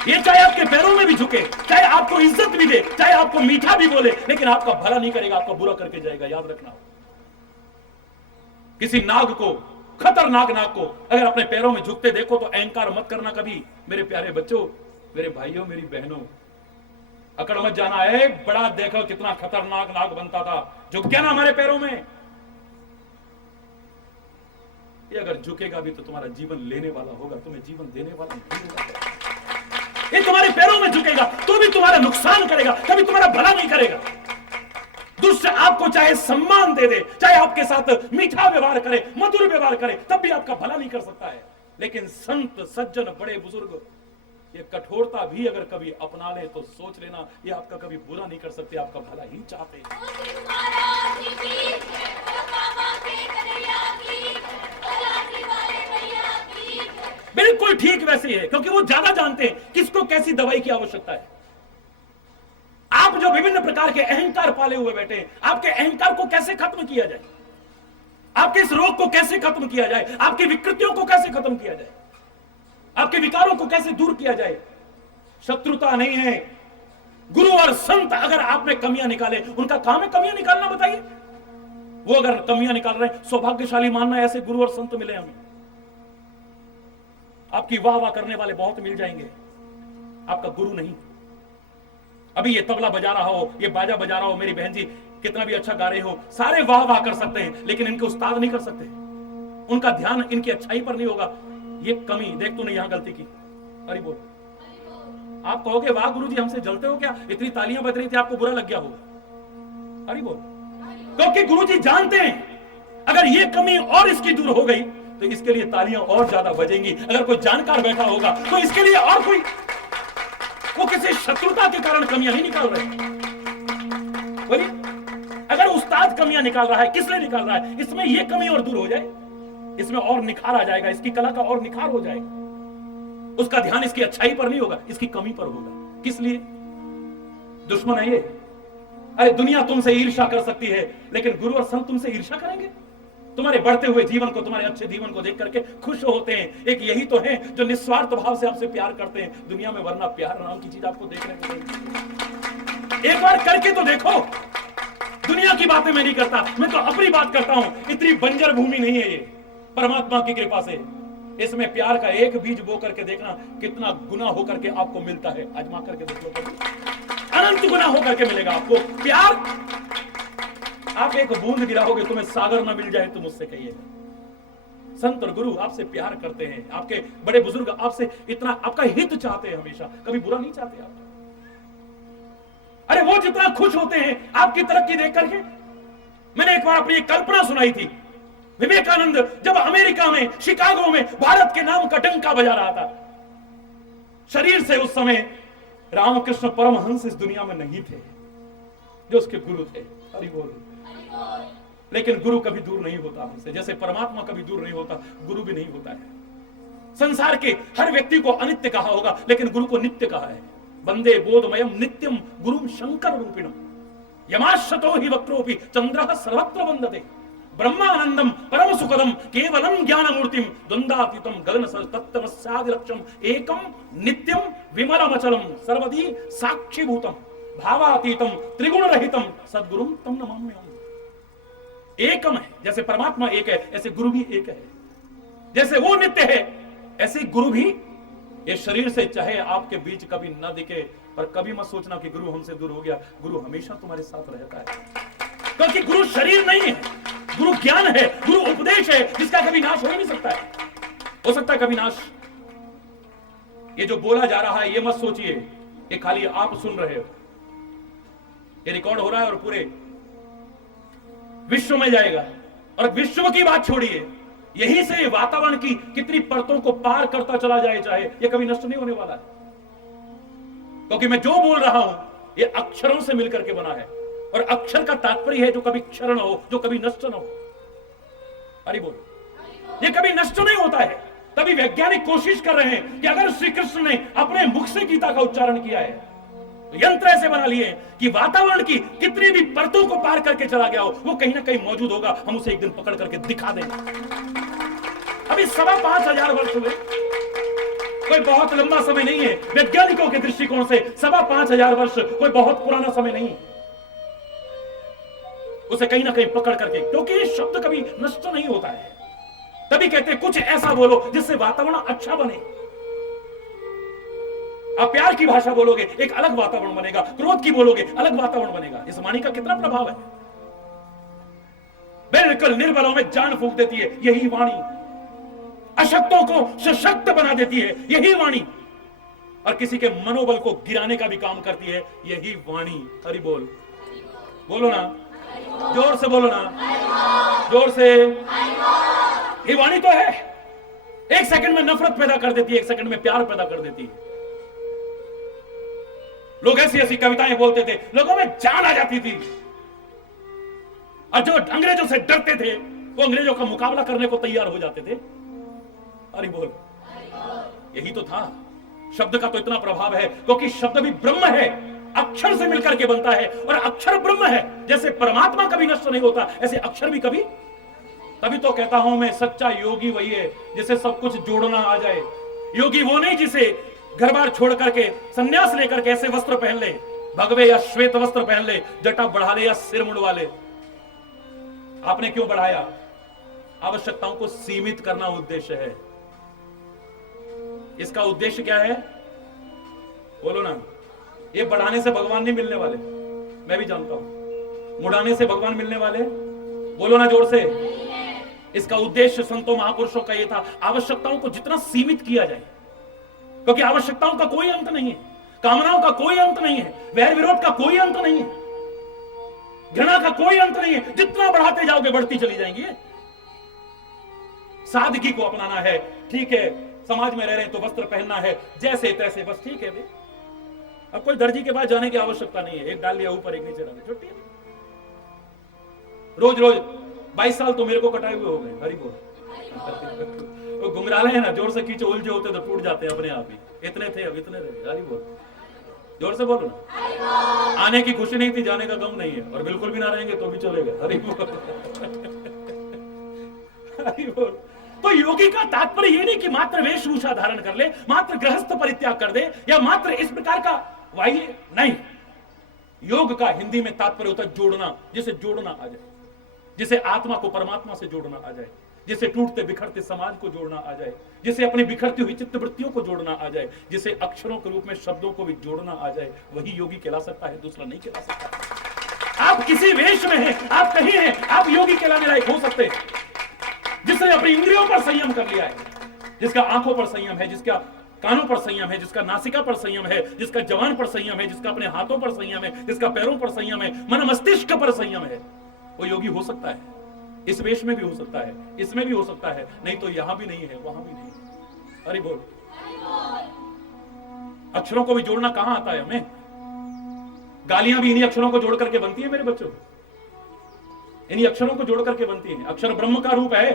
ये चाहे आपके पैरों में भी झुके, चाहे आपको इज्जत भी दे, चाहे आपको मीठा भी बोले, लेकिन आपका भला नहीं करेगा, आपका बुरा करके जाएगा, याद रखना। किसी नाग को, खतरनाक नाग को अगर अपने पैरों में झुकते देखो तो अहंकार मत करना कभी। मेरे प्यारे बच्चों, मेरे भाइयों, मेरी बहनों, अकड़ मत जाना है। बड़ा देखो कितना खतरनाक नाग बनता था, झुक गया ना हमारे पैरों में। ये अगर झुकेगा भी तो तुम्हारा जीवन लेने वाला होगा, तुम्हें जीवन देने वाला नहीं होगा। ये तुम्हारे पैरों में झुकेगा तो भी तुम्हारा नुकसान करेगा, कभी तुम्हारा भला नहीं करेगा। दूसरे आपको चाहे सम्मान दे दे, चाहे आपके साथ मीठा व्यवहार करे, मधुर व्यवहार करे, तब भी आपका भला नहीं कर सकता है। लेकिन संत, सज्जन, बड़े बुजुर्ग ये कठोरता भी अगर कभी अपना ले तो सोच लेना, ये आपका कभी बुरा नहीं कर सकते, आपका भला ही चाहते हैं। बिल्कुल ठीक वैसे ही है, क्योंकि वो ज्यादा जानते हैं किसको कैसी दवाई की आवश्यकता है। आप जो विभिन्न प्रकार के अहंकार पाले हुए बैठे हैं, आपके अहंकार को कैसे खत्म किया जाए, आपके इस रोग को कैसे खत्म किया जाए, आपकी विकृतियों को कैसे खत्म किया जाए, आपके विकारों को कैसे दूर किया जाए। शत्रुता नहीं है। गुरु और संत अगर आप में कमियां निकाले, उनका काम है कमियां निकालना, बताइए। वो अगर कमियां निकाल रहे हैं, सौभाग्यशाली मानना ऐसे गुरु और संत मिले हमें। आपकी वाह वाह करने वाले बहुत मिल जाएंगे, आपका गुरु नहीं। अभी ये तबला बजा रहा हो, ये बाजा बजा रहा हो, मेरी बहन जी कितना भी अच्छा गा रहे हो, सारे वाह वाह कर सकते हैं, लेकिन इनके उस्ताद नहीं कर सकते। उनका ध्यान इनकी अच्छाई पर नहीं होगा। ये कमी देख, तूने यहां गलती की, अरे बोल। आप कहोगे वाह गुरुजी हमसे जलते हो क्या, इतनी तालियां बज रही थी, आपको बुरा लग गया होगा, अरे बोल। क्योंकि गुरुजी जानते हैं अगर ये कमी और इसकी दूर हो गई तो इसके लिए तालियां और ज्यादा बजेंगी। अगर कोई जानकार बैठा होगा तो इसके लिए और कोई, वो किसी शत्रुता के कारण कमियां नहीं निकाल रहे। बोलिए, अगर उस्ताद कमियां निकाल रहा है, किस लिए निकाल रहा है? इसमें ये कमी और दूर हो जाए, इसमें और निखार आ जाएगा, इसकी कला का और निखार हो जाएगा। उसका ध्यान इसकी अच्छाई पर नहीं होगा, इसकी कमी पर होगा। किस लिए? दुश्मन है ये। अरे दुनिया तुमसे ईर्ष्या कर सकती है, लेकिन गुरु और संत तुमसे ईर्ष्या करेंगे? तुम्हारे बढ़ते हुए जीवन को, तुम्हारे अच्छे जीवन को देख करके खुश होते हैं। एक यही तो है जो निस्वार्थ भाव से आपसे प्यार करते हैं दुनिया में, वरना प्यार नाम की चीज आपको देखने को नहीं। एक बार करके तो देखो। दुनिया की बातें मैं नहीं करता, मैं तो अपनी बात करता हूं। इतनी बंजर भूमि नहीं है ये, परमात्मा की कृपा से। इसमें प्यार का एक बीज बो करके देखना कितना गुना होकर के आपको मिलता है। आजमा करके देख लो, अनंत गुना होकर के मिलेगा आपको प्यार। आप एक बूंद गिराओगे, तुम्हें सागर ना मिल जाए तो मुझसे कहिए। संत और गुरु आपसे प्यार करते हैं, आपके बड़े बुजुर्ग आपसे इतना आपका हित चाहते हैं, हमेशा कभी बुरा नहीं चाहते आप। अरे वो जितना खुश होते हैं आपकी तरक्की देख करके। मैंने एक बार अपनी एक कल्पना सुनाई थी। विवेकानंद जब अमेरिका में, शिकागो में भारत के नाम का डंका बजा रहा था, शरीर से उस समय रामकृष्ण परमहंस इस दुनिया में नहीं थे जो उसके गुरु थे। हरि बोल। लेकिन गुरु कभी दूर नहीं होता हमसे, जैसे परमात्मा कभी दूर नहीं होता, गुरु भी नहीं होता है। संसार के हर व्यक्ति को अनित्य कहा होगा, लेकिन गुरु को नित्य कहा है। वंदे बोधमयम नित्यम गुरुम शंकर रूपिणम यमाशतो हि वक्रोपि चंद्रः सर्वत्र वंदते ब्रह्मानंदम परम सुखदम केवलम ज्ञानमूर्तिम द्वंद्वातीतम गगन तत्तमस्यादिलक्ष्यम एकम नित्यम विमलमचलम सर्वदी साक्षीभूतम भावातीतम त्रिगुण रहितम सद्गुरुम तम नमाम्यहम्। एकम है, जैसे परमात्मा एक है, ऐसे गुरु भी एक है। जैसे वो नित्य है, ऐसे गुरु भी। ये शरीर से चाहे आपके बीच कभी न दिखे, पर कभी मत सोचना कि गुरु हमसे दूर हो गया। गुरु हमेशा तुम्हारे साथ रहता है, क्योंकि गुरु शरीर नहीं है, गुरु ज्ञान है, गुरु उपदेश है, जिसका कभी नाश हो ही नहीं सकता है। हो सकता है कभी नाश। ये जो बोला जा रहा है ये मत सोचिए ये खाली आप सुन रहे हो, ये रिकॉर्ड हो रहा है और पूरे विश्व में जाएगा। और विश्व की बात छोड़िए, यहीं से वातावरण की कितनी परतों को पार करता चला जाए, चाहे ये कभी नष्ट नहीं होने वाला है। क्योंकि मैं जो बोल रहा हूं ये अक्षरों से मिलकर के बना है, और अक्षर का तात्पर्य है जो कभी क्षरण हो, जो कभी नष्ट न हो। अरे बोल, ये कभी नष्ट नहीं होता है। तभी वैज्ञानिक कोशिश कर रहे हैं कि अगर श्री कृष्ण ने अपने मुख से गीता का उच्चारण किया है यंत्र ऐसे बना लिए कि वातावरण की कितनी भी परतों को पार करके चला गया हो, वो कहीं ना कहीं मौजूद होगा, हम उसे एक दिन पकड़ करके दिखा देंगे। अभी 5,500 वर्ष हुए, कोई बहुत लंबा समय नहीं है। वैज्ञानिकों के दृष्टिकोण से 5,500 वर्ष कोई बहुत पुराना समय नहीं है। उसे कहीं ना कहीं पकड़ करके, क्योंकि ये शब्द कभी नष्ट नहीं होता है। तभी कहते हैं कुछ ऐसा बोलो जिससे वातावरण अच्छा बने। आप प्यार की भाषा बोलोगे, एक अलग वातावरण बनेगा। क्रोध की बोलोगे, अलग वातावरण बनेगा। इस वाणी का कितना प्रभाव है। बिल्कुल निर्बलों में जान फूंक देती है यही वाणी, अशक्तों को सशक्त बना देती है यही वाणी, और किसी के मनोबल को गिराने का भी काम करती है यही वाणी। हरि बोल, बोलो ना, जोर से बोलो ना, जोर से। ये वाणी तो है, एक सेकंड में नफरत पैदा कर देती है, एक सेकंड में प्यार पैदा कर देती है। लोग ऐसी ऐसी कविताएं बोलते थे, लोगों में जान आ जाती थी, और जो अंग्रेजों से डरते थे वो अंग्रेजों का मुकाबला करने को तैयार हो जाते थे। अरे बोल, यही तो था। शब्द का तो इतना प्रभाव है, क्योंकि शब्द भी ब्रह्म है, अक्षर से मिलकर के बनता है, और अक्षर ब्रह्म है। जैसे परमात्मा कभी नष्ट नहीं होता, ऐसे अक्षर भी कभी। तभी तो कहता हूं मैं, सच्चा योगी वही है जिसे सब कुछ जोड़ना आ जाए। योगी वो नहीं जिसे घर बार छोड़ करके संन्यास लेकर के ऐसे वस्त्र पहन ले, भगवे या श्वेत वस्त्र पहन ले, जटा बढ़ा ले या सिर मुंडवा ले। आपने क्यों बढ़ाया? आवश्यकताओं को सीमित करना उद्देश्य है। इसका उद्देश्य क्या है? बोलो ना। ये बढ़ाने से भगवान नहीं मिलने वाले, मैं भी जानता हूं। मुड़ाने से भगवान मिलने वाले, बोलो ना जोर से। इसका उद्देश्य संतों महापुरुषों का यह था, आवश्यकताओं को जितना सीमित किया जाए, क्योंकि आवश्यकताओं का कोई अंत नहीं है, कामनाओं का कोई अंत नहीं है, वैर विरोध का कोई अंत नहीं है, घृणा का कोई अंत नहीं है। जितना बढ़ाते जाओगे बढ़ती चली जाएंगी। सादगी को अपनाना है, ठीक है। समाज में रह रहे हैं तो वस्त्र पहनना है जैसे तैसे, बस ठीक है भाई। अब कोई दर्जी के पास जाने की आवश्यकता नहीं है, एक डाल लिया ऊपर, एक नीचे डाल, छुट्टी है। रोज रोज 22 साल तो मेरे को कटाए हुए हो गए। हरि बोल। वो घुंघराले हैं ना, जोर से खींचो, उलझे होते तो टूट जाते हैं अपने आप ही। इतने थे, अब इतने रहे। हरि बोल, जोर से बोलो ना। आने की खुशी नहीं थी, जाने का गम नहीं है, और बिल्कुल भी ना रहेंगे तो भी चलेगा। हरि बोल, हरि बोल। तो योगी का तात्पर्य ये नहीं कि मात्र वेशभूषा धारण कर ले, मात्र गृहस्थ परित्याग कर दे, या मात्र इस प्रकार का वाह्य नहीं। योग का हिंदी में तात्पर्य होता है जोड़ना, जिसे जोड़ना आ जाए, जिसे आत्मा को परमात्मा से जोड़ना आ जाए, जिसे टूटते बिखरते समाज को जोड़ना आ जाए, जिसे अपनी बिखरती हुई चित्तवृत्तियों को जोड़ना आ जाए, जिसे अक्षरों के रूप में शब्दों को भी जोड़ना आ जाए, वही योगी कहला सकता है, दूसरा नहीं कहला सकता। आप किसी वेश में हैं, आप कहीं हैं, आप योगी कहलाने लायक हो सकते हैं। जिसने अपनी इंद्रियों पर संयम कर लिया है, जिसका आंखों पर संयम है, जिसका कानों पर संयम है, जिसका नासिका पर संयम है, जिसका जवान पर संयम है, जिसका अपने हाथों पर संयम है, जिसका पैरों पर संयम है, मन मस्तिष्क पर संयम है, वो योगी हो सकता है। इस वेश में भी हो सकता है, इसमें भी हो सकता है, नहीं तो यहां भी नहीं है, वहां भी नहीं है। अरे बोल। अक्षरों को भी जोड़ना कहां आता है हमें? गालियां भी इन्हीं अक्षरों को जोड़ करके बनती है मेरे बच्चों, इन्हीं अक्षरों को जोड़ करके बनती है। अक्षर ब्रह्म का रूप है,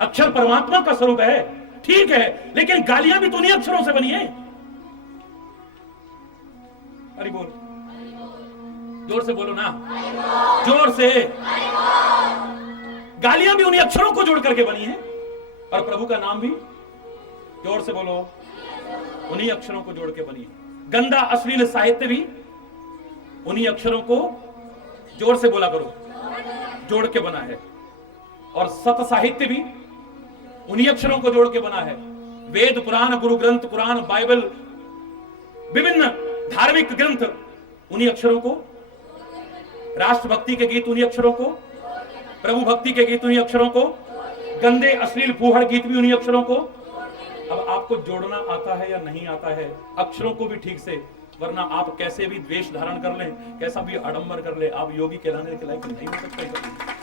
अक्षर परमात्मा का स्वरूप है, ठीक है, लेकिन गालियां भी तो उन्हीं अक्षरों से बनी है। अरे बोल, जोर से बोलो ना, जोर से। गालियां भी उन्हीं अक्षरों को जोड़ करके बनी है, और प्रभु का नाम भी, जोर से बोलो, उन्हीं अक्षरों को जोड़ के बनी है। गंदा अश्लील साहित्य भी उन्हीं अक्षरों को, जोर से बोला करो, जोड़ के बना है। और सत साहित्य भी उन्हीं अक्षरों को जोड़ के बना है। वेद पुराण, गुरु ग्रंथ, कुरान, बाइबल, विभिन्न धार्मिक ग्रंथ उन्हीं अक्षरों को, राष्ट्रभक्ति के गीत उन्हीं अक्षरों को, प्रभु भक्ति के गीत उन्हीं अक्षरों को, गंदे अश्लील फूहड़ गीत भी उन्हीं अक्षरों को। अब आपको जोड़ना आता है या नहीं आता है अक्षरों को भी ठीक से, वरना आप कैसे भी द्वेष धारण कर लें, कैसा भी आडंबर कर ले, आप योगी कहलाने के लायक नहीं हो सकते।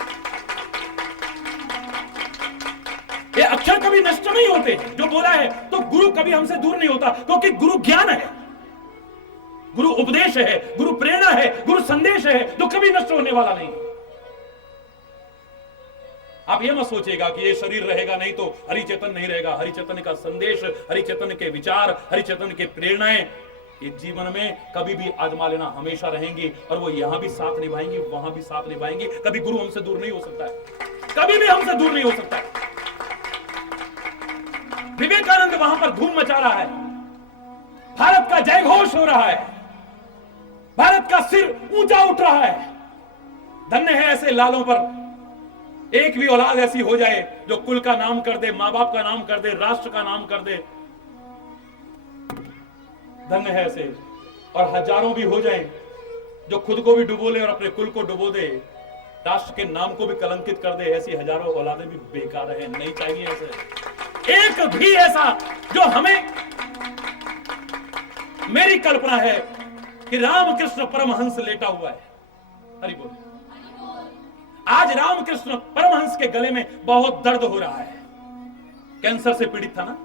ये अक्षर कभी नष्ट नहीं होते, जो बोला है। तो गुरु कभी हमसे दूर नहीं होता, क्योंकि गुरु ज्ञान है, गुरु उपदेश है, गुरु प्रेरणा है, गुरु संदेश है, जो कभी नष्ट होने वाला नहीं। आप ये मत सोचिएगा कि ये शरीर रहेगा नहीं तो हरि चैतन्य नहीं रहेगा। हरि चैतन्य का संदेश, हरि चैतन्य के विचार, हरि चैतन्य के प्रेरणाएं, ये जीवन में कभी भी आजमा लेना, हमेशा रहेंगी और वो यहां भी साथ निभाएंगी, वहां भी साथ निभाएंगी। कभी गुरु हमसे दूर नहीं हो सकता है, कभी भी हमसे दूर नहीं हो सकता है। विवेकानंद वहां पर धूम मचा रहा है, भारत का जय घोष हो रहा है, भारत का सिर ऊंचा उठ रहा है। धन्य है ऐसे लालों पर, एक भी औलाद ऐसी हो जाए जो कुल का नाम कर दे, मां बाप का नाम कर दे, राष्ट्र का नाम कर दे। धन्य है ऐसे, और हजारों भी हो जाएं जो खुद को भी डुबो ले और अपने कुल को डुबो दे, राष्ट्र के नाम को भी कलंकित कर दे। ऐसी हजारों औलादें भी बेकार है, नहीं चाहिए ऐसे। एक भी ऐसा जो हमें, मेरी कल्पना है कि रामकृष्ण परमहंस लेटा हुआ है, हरि बोल। आज रामकृष्ण परमहंस के गले में बहुत दर्द हो रहा है, कैंसर से पीड़ित था ना,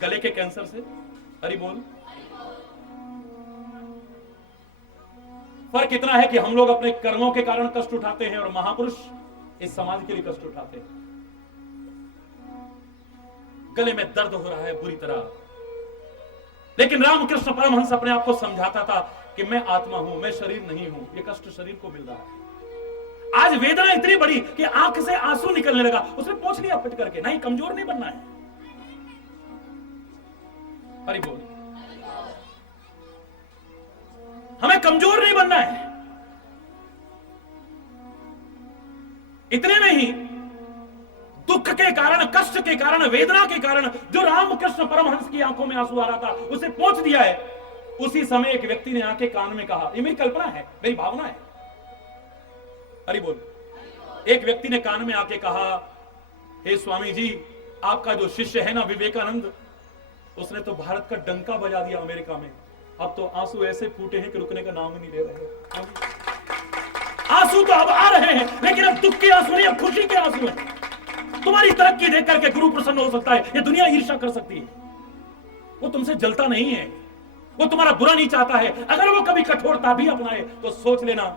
गले के कैंसर से, हरि बोल। फर्क इतना है कि हम लोग अपने कर्मों के कारण कष्ट उठाते हैं और महापुरुष इस समाज के लिए कष्ट उठाते हैं। गले में दर्द हो रहा है बुरी तरह, लेकिन रामकृष्ण परमहंस अपने आप को समझाता था कि मैं आत्मा हूं, मैं शरीर नहीं हूं। ये कष्ट शरीर को मिल रहा है। आज वेदना इतनी बड़ी कि आंख से आंसू निकलने लगा, उसने पूछ लिया फट करके, नहीं कमजोर नहीं बनना है, हरि बोल। हमें कमजोर नहीं बनना है। इतने में ही दुख के कारण, कष्ट के कारण, वेदना के कारण जो रामकृष्ण परमहंस की आंखों में आंसू आ रहा था, उसे पोंछ दिया है। उसी समय एक व्यक्ति ने आके कान में कहा, ये मेरी कल्पना है, मेरी भावना है, हरि बोल। एक व्यक्ति ने कान में आके कहा, हे स्वामी जी, आपका जो शिष्य है ना विवेकानंद, उसने तो भारत का डंका बजा दिया अमेरिका में। अब तो आंसू ऐसे फूटे हैं कि रुकने का नाम ही नहीं ले रहे। आंसू तो अब आ रहे हैं, लेकिन अब दुख के आंसू नहीं, अब खुशी के आंसू हैं। तुम्हारी तरक्की देख करके गुरु प्रसन्न हो सकता है, ये दुनिया ईर्ष्या कर सकती है। वो तुमसे जलता नहीं है, वो तुम्हारा बुरा नहीं चाहता है। अगर वो कभी कठोरता भी अपनाए तो सोच लेना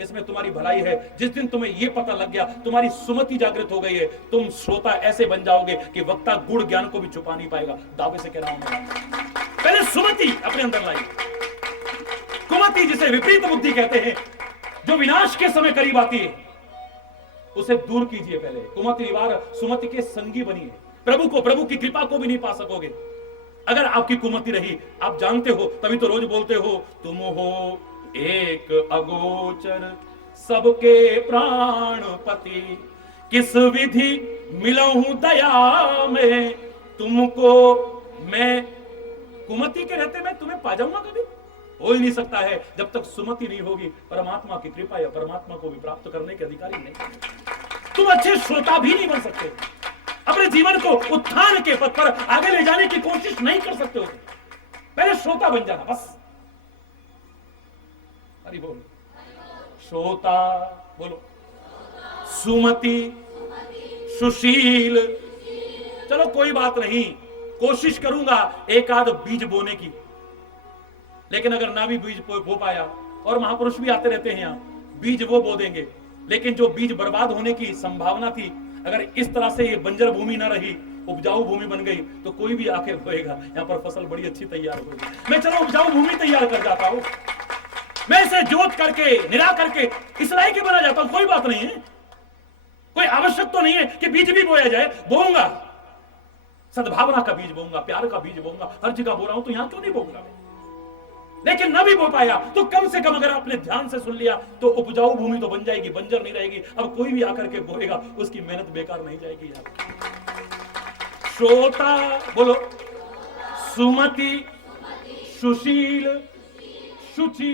इसमें तुम्हारी भलाई है। जिस दिन तुम्हें यह पता लग गया, तुम्हारी सुमति जागृत हो गई है, तुम श्रोता ऐसे बन जाओगे कि वक्ता गुण ज्ञान को भी छुपा नहीं पाएगा। दावे से कह रहा हूं मैं। पहले सुमति अपने अंदर लाई। कुमति जिसे विपरीत बुद्धि कहते हैं, जो विनाश के समय करीब आती है, उसे दूर कीजिए पहले। कुमति निवार सुमति के संगी बनिए। प्रभु को, प्रभु की कृपा को भी नहीं पा सकोगे अगर आपकी कुमति रही। आप जानते हो, तभी तो रोज बोलते हो, तुम हो एक अगोचर सबके प्राणपति, किस विधि मिलऊं दया में तुमको मैं। कुमति के रहते मैं तुम्हें पा जाऊंगा कभी? हो ही नहीं सकता है जब तक सुमति नहीं होगी। परमात्मा की कृपा या परमात्मा को भी प्राप्त करने के अधिकारी नहीं। तुम अच्छे श्रोता भी नहीं बन सकते, अपने जीवन को उत्थान के पथ पर आगे ले जाने की कोशिश नहीं कर सकते हो। पहले श्रोता बन जाना बस। हरि बोल। श्रोता बोलो, सुमति, सुशील। चलो कोई बात नहीं, कोशिश करूंगा एक आध बीज बोने की। लेकिन अगर ना भी बीज बो पाया, और महापुरुष भी आते रहते हैं यहां, बीज वो बो देंगे, लेकिन जो बीज बर्बाद होने की संभावना थी, अगर इस तरह से ये बंजर भूमि ना रही, उपजाऊ भूमि बन गई, तो कोई भी आके बोएगा, यहां पर फसल बड़ी अच्छी तैयार होगी। मैं चलो उपजाऊ भूमि तैयार कर जाता हूं, मैं इसे जोत करके, निरा करके इस लायक बना जाता हूं, कोई बात नहीं है। कोई आवश्यक तो नहीं है कि बीज भी बोया जाए। बोऊंगा, सद्भावना का बीज बोऊंगा, प्यार का बीज बोऊंगा। हर जगह बो रहा हूं तो यहां क्यों नहीं बोऊंगा मैं? लेकिन न भी बो पाया तो कम से कम अगर आपने ध्यान से सुन लिया तो उपजाऊ भूमि तो बन जाएगी, बंजर नहीं रहेगी। अब कोई भी आकर के बोएगा, उसकी मेहनत बेकार नहीं जाएगी यार। श्रोता बोलो, सुमति, सुशील, शुचि।